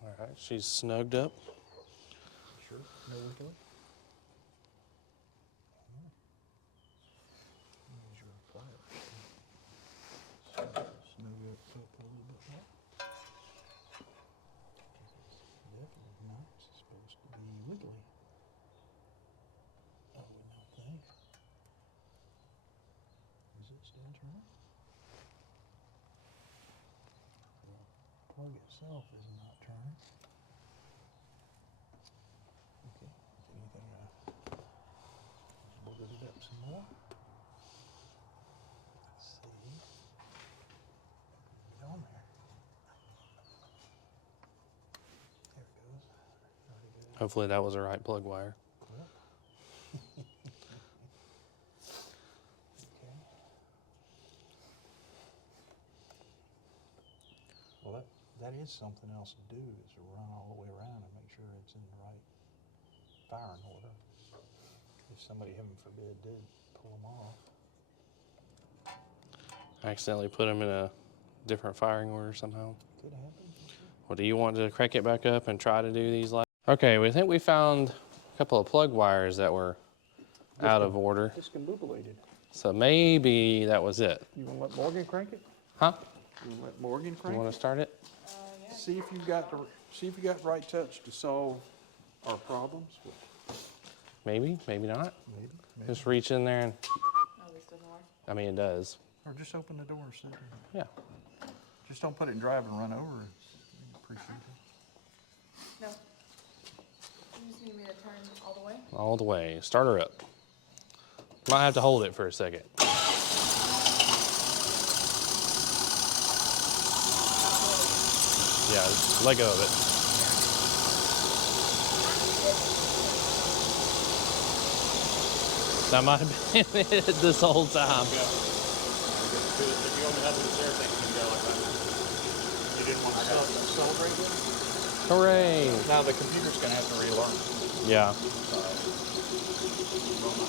All right, she's snugged up. Sure, no recoil. Here's your pliers. Snug it up a little bit more. It's definitely not supposed to be wiggly. I would not think. Is it still turning? The plug itself is not turning. Okay, is anything we'll get it up some more. Let's see. Get on there. There it goes. Already good. Hopefully that was the right plug wire. Yep. Okay. Well, that is something else to do, is to run all the way around and make sure it's in the right firing order. If somebody, heaven forbid, did pull them off. I accidentally put them in a different firing order somehow. Could happen. Well, do you want to crank it back up and try to do these? Okay, we think we found a couple of plug wires that were out of order. Discombobulated. So maybe that was it. You want to let Morgan crank it? Huh? You want to let Morgan You crank want it? to start it? Yeah. See if you got the right touch to solve our problems. Maybe, maybe not. Maybe. Just reach in there and, Oh, this doesn't work? I mean, it does. Or just open the door. So Yeah. just don't put it in drive and run over it. Appreciate it. No. You just need me to turn all the way? All the way. Start her up. Might have to hold it for a second. Yeah, let go of it. That might have been it this whole time. If you open up the stair thing, you go like that. You didn't want to celebrate with it? Hooray! Now the computer's going to have to relearn. Yeah.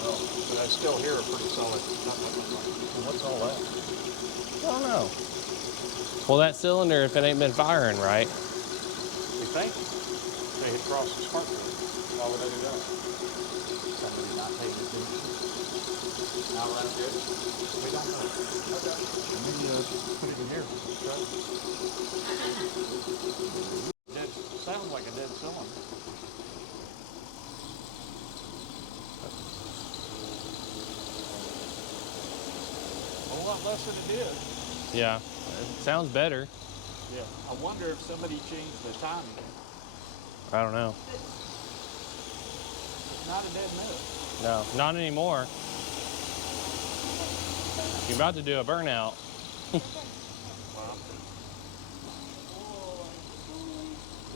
But I still hear a pretty solid. What's all that? I don't know. Well, that cylinder, if it ain't been firing right, You think? They hit cross the spark plug. Why would they do that? Somebody not paying attention. Now run good? We don't know. Okay. Maybe put it in here. Dead, sounds like a dead cylinder. A whole lot less than it did. yeah, it sounds better. Yeah. I wonder if somebody changed the timing. I don't know. It's not a dead miss. No, not anymore. You're about to do a burnout. Wow.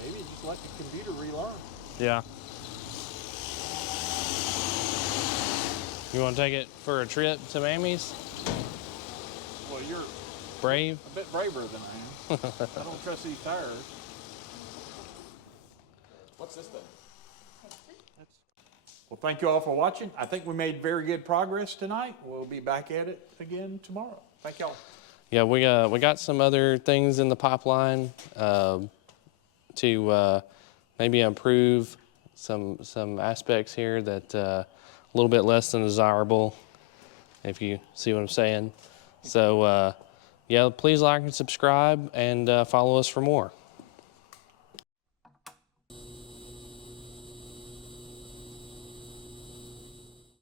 Maybe just let the computer relearn. Yeah. You want to take it for a trip to Mammy's? Well, you're Brave? a bit braver than I am. I don't trust these tires. What's this thing? Well, thank you all for watching. I think we made very good progress tonight. We'll be back at it again tomorrow. Thank y'all. Yeah, we got some other things in the pipeline to maybe improve some aspects here that a little bit less than desirable, if you see what I'm saying. So yeah, please like and subscribe and follow us for more.